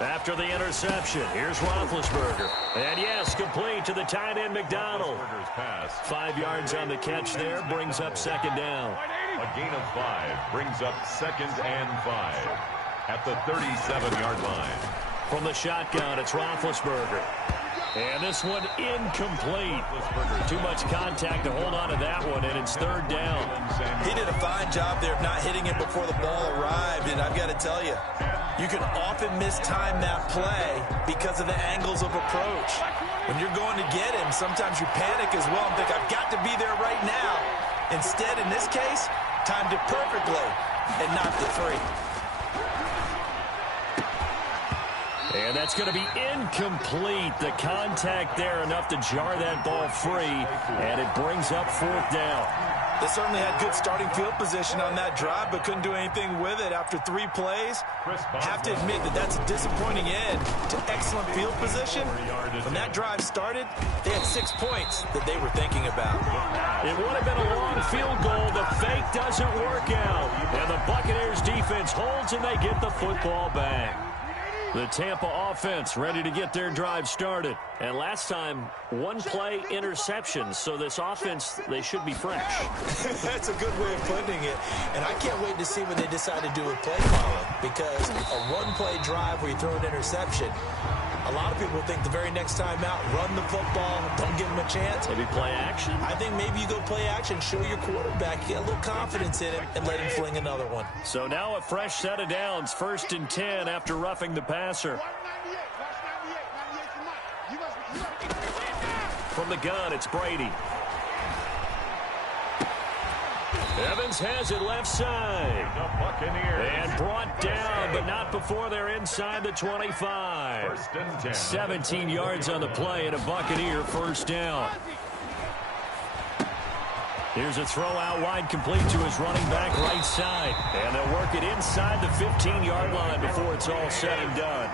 After the interception, here's Roethlisberger. And yes, complete to the tight end McDonald. 5 yards on the catch there, brings up 2nd down. A gain of 5 brings up 2nd and 5 at the 37-yard line. From the shotgun, it's Roethlisberger. And this one incomplete. Too much contact to hold on to that one, and it's 3rd down. He did a fine job there of not hitting it before the ball arrived, and I've got to tell you, you can often mistime that play because of the angles of approach. When you're going to get him, sometimes you panic as well and think, I've got to be there right now. Instead, in this case, timed it perfectly and knocked it free. And that's going to be incomplete. The contact there enough to jar that ball free, and it brings up 4th down. They certainly had good starting field position on that drive, but couldn't do anything with it after 3 plays. Have to admit that that's a disappointing end to excellent field position. When that drive started, they had 6 points that they were thinking about. It would have been a long field goal. The fake doesn't work out. And the Buccaneers defense holds, and they get the football back. The Tampa offense ready to get their drive started. And last time, 1-play interception. So this offense, they should be fresh. That's a good way of putting it. And I can't wait to see what they decide to do with play calling. Because a 1-play drive where you throw an interception, a lot of people think the very next time out, run the football, don't give them a chance. Maybe play action? I think maybe you go play action, show your quarterback, get a little confidence in him, and let him fling another one. So now a fresh set of downs, 1st and 10 after roughing the passer. From the gun, it's Brady. Evans has it left side. The Buccaneers. And brought down, but not before they're inside the 25. 1st and 10. 17 yards on the play and a Buccaneer 1st down. Here's a throw out wide, complete to his running back right side. And they'll work it inside the 15-yard line before it's all said and done.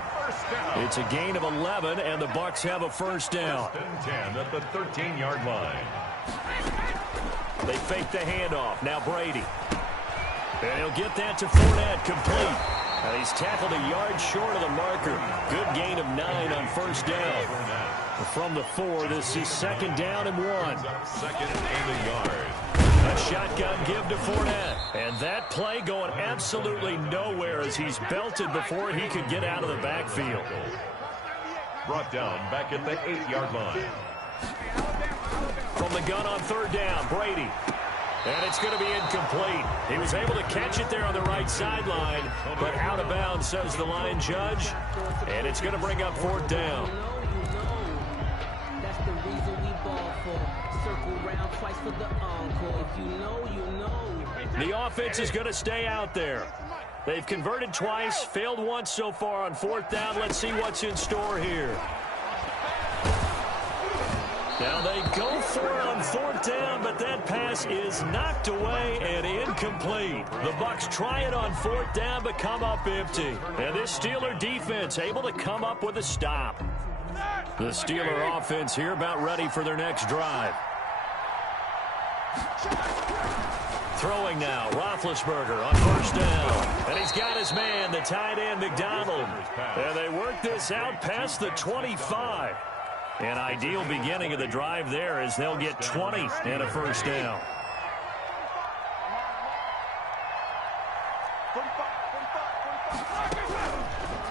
It's a gain of 11, and the Bucs have a 1st down. 1st and 10 at the 13-yard line. They fake the handoff. Now Brady. And he'll get that to Fournette, complete. And he's tackled a yard short of the marker. Good gain of 9 on 1st down. From the 4, this is 2nd down and 1. 2nd and a yard. A shotgun give to Fournette. And that play going absolutely nowhere as he's belted before he could get out of the backfield. Brought down back at the 8-yard line. From the gun on 3rd down, Brady. And it's going to be incomplete. He was able to catch it there on the right sideline, but out of bounds, says the line judge. And it's going to bring up 4th down. That's the reason we ball for. Circle round twice for the encore. If you know, you know. The offense is going to stay out there. They've converted twice, failed once so far on 4th down. Let's see what's in store here. Now they go for it on 4th down, but that pass is knocked away and incomplete. The Bucs try it on 4th down, but come up empty. And this Steeler defense able to come up with a stop. The Steeler offense here about ready for their next drive. Throwing now, Roethlisberger on 1st down. And he's got his man, the tight end, McDonald. And they work this out past the 25. An ideal beginning of the drive there as they'll get 20 and a 1st down.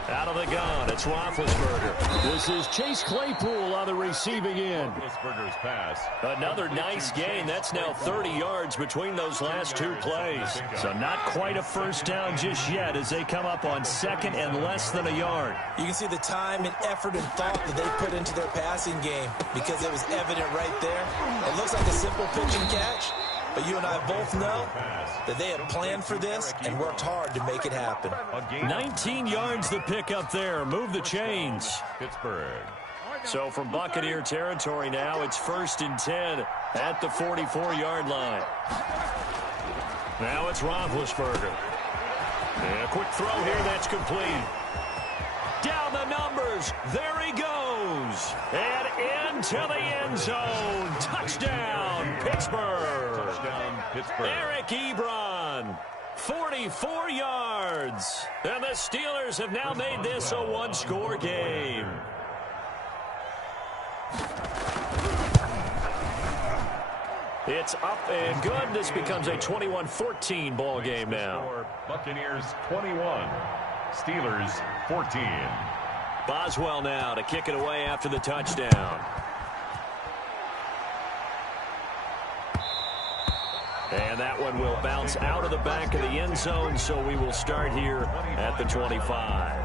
Out of the back on. It's Roethlisberger. This is Chase Claypool on the receiving end. Roethlisberger's pass. Another nice gain. That's now 30 yards between those last two plays. So not quite a first down just yet as they come up on second and less than a yard. You can see the time and effort and thought that they put into their passing game because it was evident right there. It looks like a simple pitch and catch, but you and I both know that they have planned for this and worked hard to make it happen. 19 yards the pick up there. Move the chains. Pittsburgh. So from Buccaneer territory now, it's 1st and 10 at the 44-yard line. Now it's Roethlisberger. And a quick throw here that's complete. Down the numbers. There he goes. And into the end zone. Touchdown, Pittsburgh. Touchdown, Pittsburgh. Eric Ebron. 44 yards. And the Steelers have now made this a one-score game. It's up and good. This becomes a 21-14 ball game now. Buccaneers 21. Steelers 14. Boswell now to kick it away after the touchdown. And that one will bounce out of the back of the end zone, so we will start here at the 25.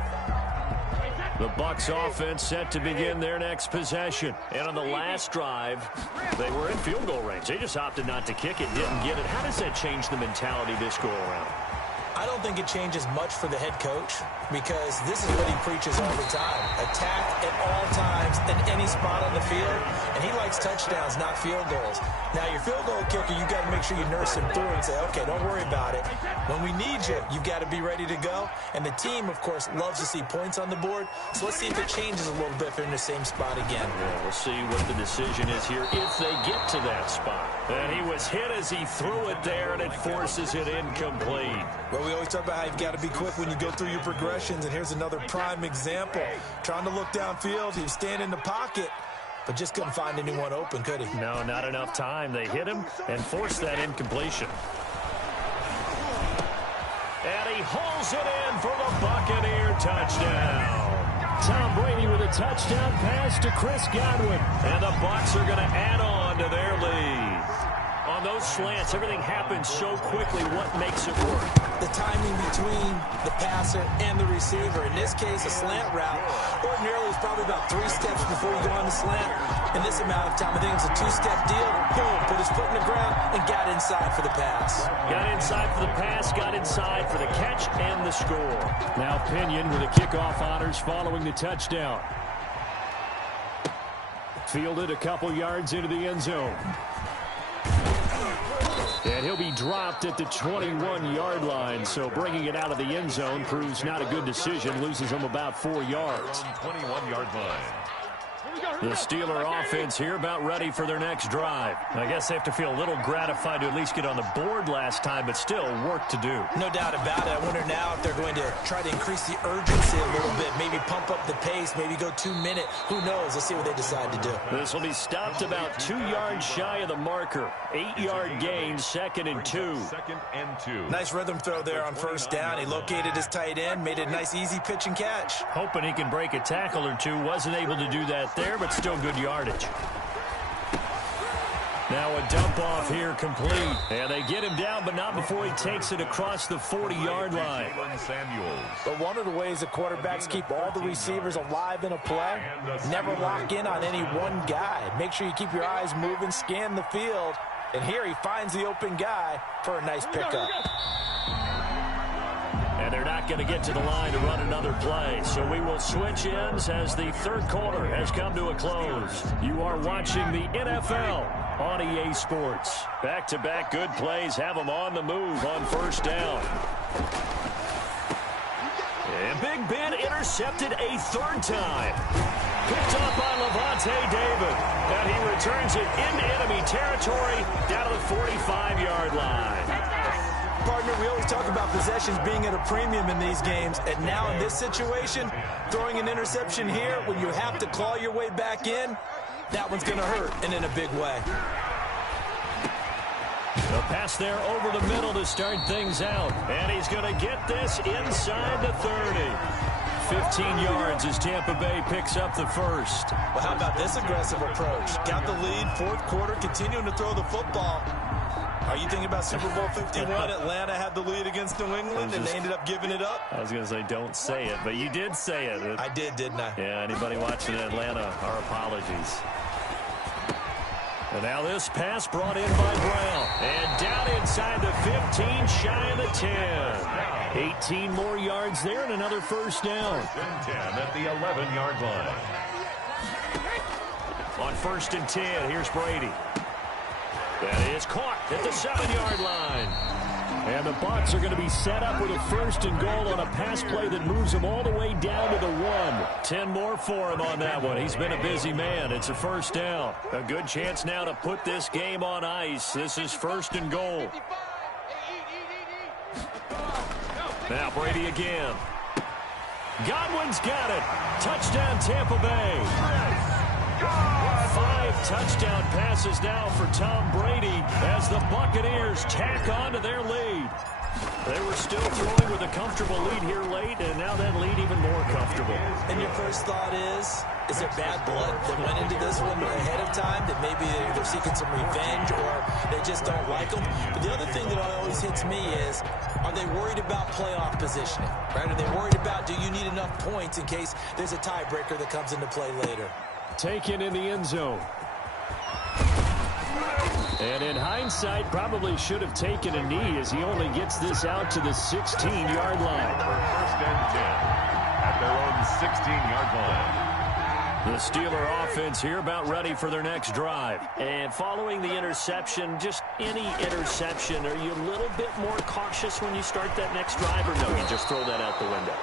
The Bucs offense set to begin their next possession. And on the last drive, they were in field goal range. They just opted not to kick it, didn't get it. How does that change the mentality this go around? I don't think it changes much for the head coach because this is what he preaches all the time. Attack at all times in any spot on the field, and he likes touchdowns, not field goals. Now, your field goal kicker, you've got to make sure you nurse him through and say, okay, don't worry about it. When we need you, you've got to be ready to go. And the team, of course, loves to see points on the board. So let's see if it changes a little bit if they're in the same spot again. Yeah, we'll see what the decision is here if they get to that spot. And he was hit as he threw it there, and it forces it incomplete. Well, we always talk about how you've got to be quick when you go through your progressions, and here's another prime example. Trying to look downfield, he was standing in the pocket, but just couldn't find anyone open, could he? No, not enough time. They hit him and forced that incompletion. And he holds it in for the Buccaneer touchdown. Tom Brady with a touchdown pass to Chris Godwin. And the Bucs are going to add on to their lead. On those slants, everything happens so quickly. What makes it work? The timing between the passer and the receiver. In this case, a slant route. Ordinarily, it's probably about 3 steps before you go on the slant. In this amount of time, I think it's a 2-step deal. Boom, put his foot in the ground and got inside for the pass. Got inside for the pass, got inside for the catch and the score. Now Pinion with the kickoff honors following the touchdown. Fielded a couple yards into the end zone. And he'll be dropped at the 21-yard line, so bringing it out of the end zone proves not a good decision, loses him about 4 yards. 21-yard line. The Steeler offense here about ready for their next drive. I guess they have to feel a little gratified to at least get on the board last time, but still work to do. No doubt about it. I wonder now if they're going to try to increase the urgency a little bit, maybe pump up the pace, maybe go 2-minute. Who knows? Let's see what they decide to do. This will be stopped about 2 yards shy of the marker. 8-yard gain, 2nd and 2. 2nd and 2. Nice rhythm throw there on first down. He located his tight end, made it a nice easy pitch and catch. Hoping he can break a tackle or two. Wasn't able to do that there, but still good yardage. Now a dump off here complete. And they get him down, but not before he takes it across the 40-yard line. But one of the ways the quarterbacks keep all the receivers alive in a play, never lock in on any one guy. Make sure you keep your eyes moving, scan the field. And here he finds the open guy for a nice pickup. And they're not going to get to the line to run another play. So we will switch ends as the third quarter has come to a close. You are watching the NFL on EA Sports. Back-to-back good plays have them on the move on first down. And Big Ben intercepted a 3rd time. Picked up by Levante David. And he returns it into enemy territory down to the 45-yard line. Partner, we always talk about possessions being at a premium in these games, and now in this situation, throwing an interception here when you have to claw your way back in, that one's going to hurt, and in a big way. The pass there over the middle to start things out, and he's going to get this inside the 30. 15 yards as Tampa Bay picks up the first. Well, how about this aggressive approach? Got the lead, fourth quarter, continuing to throw the football. Are you thinking about Super Bowl 51? Atlanta had the lead against New England, and they ended up giving it up? I was going to say, don't say it, but you did say it. I did, didn't I? Yeah, anybody watching Atlanta, our apologies. And now this pass brought in by Brown. And down inside the 15, shy of the 10. 18 more yards there and another first down. 10 at the 11-yard line. On 1st and 10, here's Brady. That is caught at the 7-yard line. And the Bucs are going to be set up with a 1st and goal on a pass play that moves him all the way down to the 1. 10 more for him on that one. He's been a busy man. It's a first down. A good chance now to put this game on ice. This is 1st and goal. Now Brady again. Godwin's got it. Touchdown Tampa Bay. 5 touchdown passes now for Tom Brady as the Buccaneers tack on to their lead. They were still throwing with a comfortable lead here late, and now that lead even more comfortable. And your first thought is there bad blood that went into this one ahead of time, that maybe they're seeking some revenge or they just don't like them? But the other thing that always hits me is, are they worried about playoff positioning? Right? Are they worried about, do you need enough points in case there's a tiebreaker that comes into play later? Taken in the end zone. And in hindsight, probably should have taken a knee as he only gets this out to the 16-yard line. 1st and 10 at their own 16-yard line. The Steeler offense here about ready for their next drive. And following the interception, just any interception, are you a little bit more cautious when you start that next drive, or no, you just throw that out the window?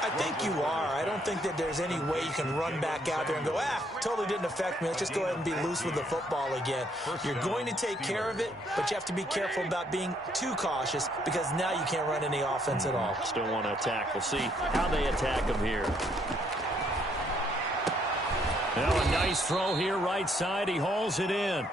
I think you are. I don't think that there's any way you can run back out there and go, totally didn't affect me. Let's just go ahead and be loose with the football again. You're going to take care of it, but you have to be careful about being too cautious because now you can't run any offense at all. Still want to attack. We'll see how they attack him here. Now a nice throw here, right side. He hauls it in.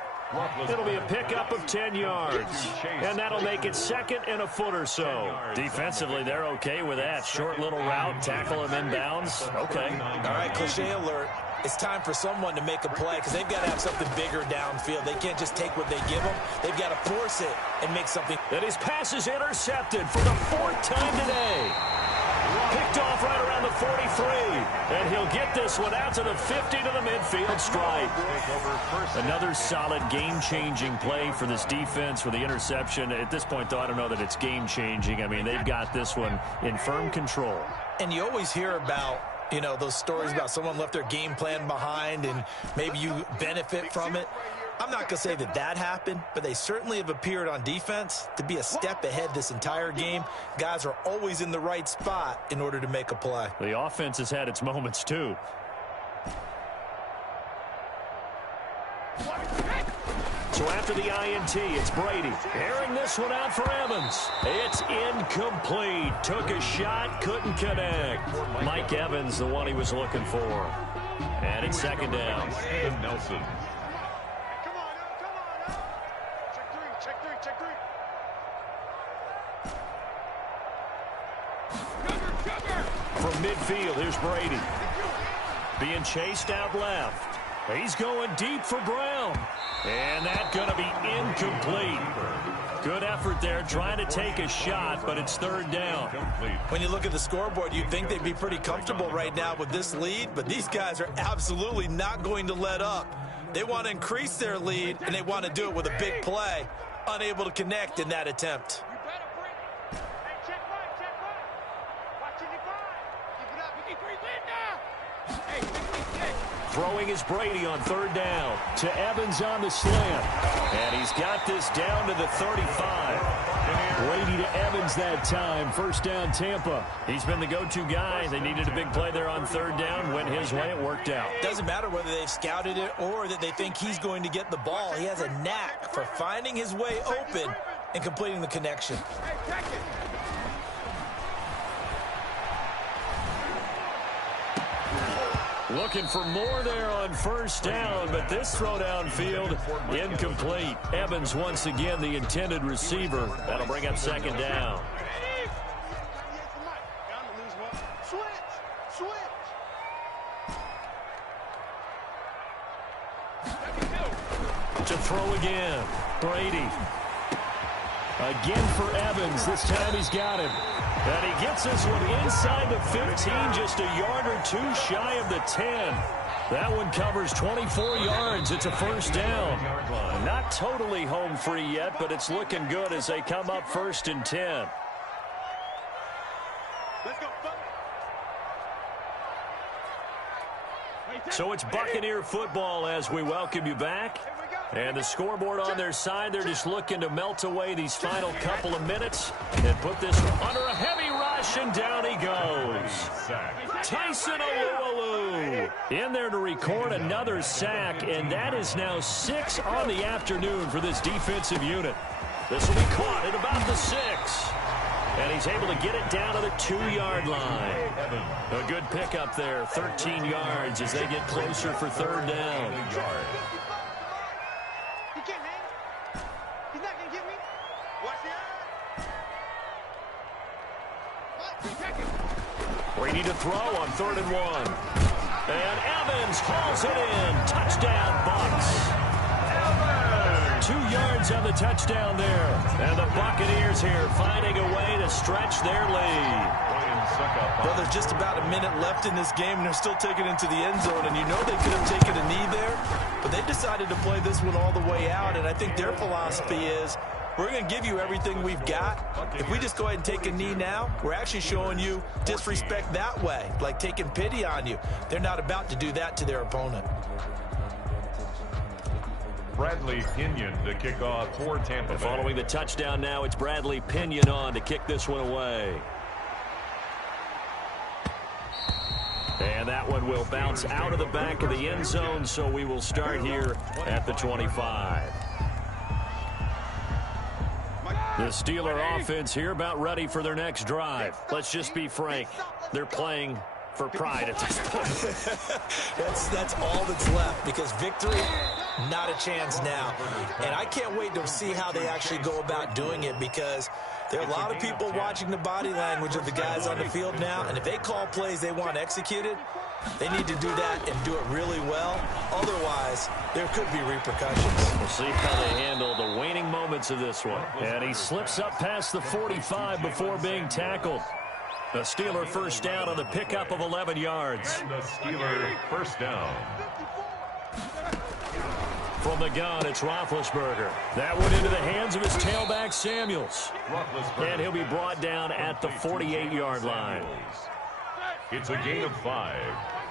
It'll be a pickup of 10 yards, and that'll make it 2nd and a foot or so. Defensively, they're okay with that. Short little route, tackle him inbounds. Okay. All right, cliche alert. It's time for someone to make a play because they've got to have something bigger downfield. They can't just take what they give them. They've got to force it and make something. And his pass is intercepted for the 4th time today. Picked off right around the 43. And he'll get this one out to the 50 to the midfield stripe. Another solid game-changing play for this defense with the interception. At this point, though, I don't know that it's game-changing. I mean, they've got this one in firm control. And you always hear about, you know, those stories about someone left their game plan behind and maybe you benefit from it. I'm not going to say that that happened, but they certainly have appeared on defense to be a step ahead this entire game. Guys are always in the right spot in order to make a play. The offense has had its moments, too. So after the INT, it's Brady. Airing this one out for Evans. It's incomplete. Took a shot, couldn't connect. Mike Evans, the one he was looking for. And it's 2nd down. And Nelson. From midfield, here's Brady. Being chased out left. He's going deep for Brown. And that's going to be incomplete. Good effort there, trying to take a shot, but it's 3rd down. When you look at the scoreboard, you'd think they'd be pretty comfortable right now with this lead, but these guys are absolutely not going to let up. They want to increase their lead, and they want to do it with a big play. Unable to connect in that attempt. Throwing is Brady on 3rd down to Evans on the slant. And he's got this down to the 35. Brady to Evans that time. 1st down Tampa. He's been the go-to guy. They needed a big play there on 3rd down. Went his way. It worked out. Doesn't matter whether they've scouted it or that they think he's going to get the ball. He has a knack for finding his way open and completing the connection. Looking for more there on 1st down, but this throw downfield incomplete. Evans once again the intended receiver. That'll bring up 2nd down. To throw again. Brady. Again for Evans. This time he's got him. And he gets this one inside the 15, just a yard or two shy of the 10. That one covers 24 yards. It's a first down. Not totally home free yet, but it's looking good as they come up 1st and 10. So it's Buccaneer football as we welcome you back. And the scoreboard on their side, they're just looking to melt away these final couple of minutes and put this under a heavy rush, and down he goes. Tyson Alualu in there to record another sack, and that is now 6 on the afternoon for this defensive unit. This will be caught at about the 6. And he's able to get it down to the 2-yard line. A good pickup there, 13 yards as they get closer for 3rd down. Brady to throw on 3rd and 1. And Evans hauls it in. Touchdown, Bucs. 2 yards on the touchdown there. And the Buccaneers here finding a way to stretch their lead. Well, there's just about a minute left in this game, and they're still taking it into the end zone. And you know they could have taken a knee there, but they decided to play this one all the way out. And I think their philosophy is, we're going to give you everything we've got. If we just go ahead and take a knee now, we're actually showing you disrespect that way, like taking pity on you. They're not about to do that to their opponent. Bradley Pinion to kick off for Tampa Bay. Following the touchdown now, it's Bradley Pinion on to kick this one away. And that one will bounce out of the back of the end zone, so we will start here at the 25. The Steeler offense here about ready for their next drive. Let's just be frank. They're playing for pride at this point. That's all that's left, because victory, not a chance now. And I can't wait to see how they actually go about doing it, because there are a lot of people watching the body language of the guys on the field now, and if they call plays they want executed, they need to do that and do it really well. Otherwise, there could be repercussions. We'll see how they handle the waning moments of this one. And he slips up past the 45 before being tackled. The Steeler first down on the pickup of 11 yards. And the Steeler first down. From the gun, it's Roethlisberger. That one into the hands of his tailback, Samuels. And he'll be brought down at the 48-yard line. It's a gain of 5.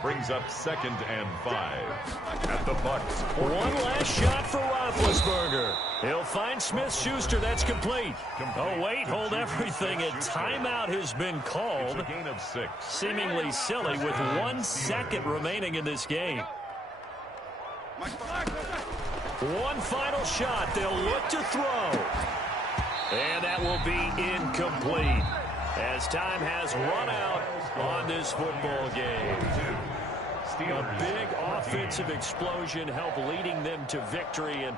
Brings up 2nd and 5. At the Bucs. One last shot for Roethlisberger. He'll find Smith-Schuster. That's complete. Oh, wait, hold everything. A timeout has been called. It's a gain of 6. Seemingly silly with 1 second remaining in this game. One final shot. They'll look to throw. And that will be incomplete, as time has run out on this football game. A big offensive explosion helped leading them to victory, and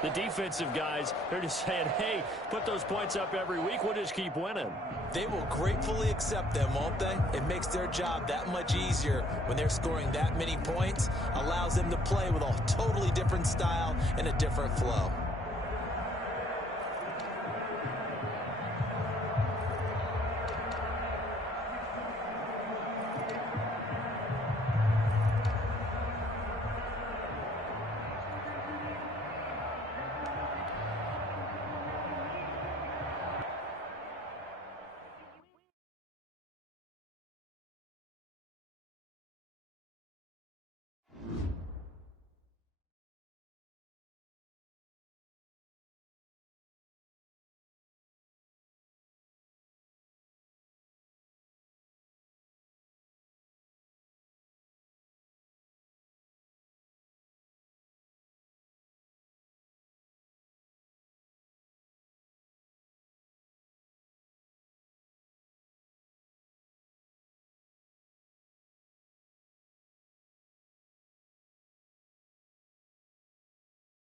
the defensive guys, they're just saying, hey, put those points up every week, we'll just keep winning. They will gratefully accept them, won't they? It makes their job that much easier when they're scoring that many points, allows them to play with a totally different style and a different flow.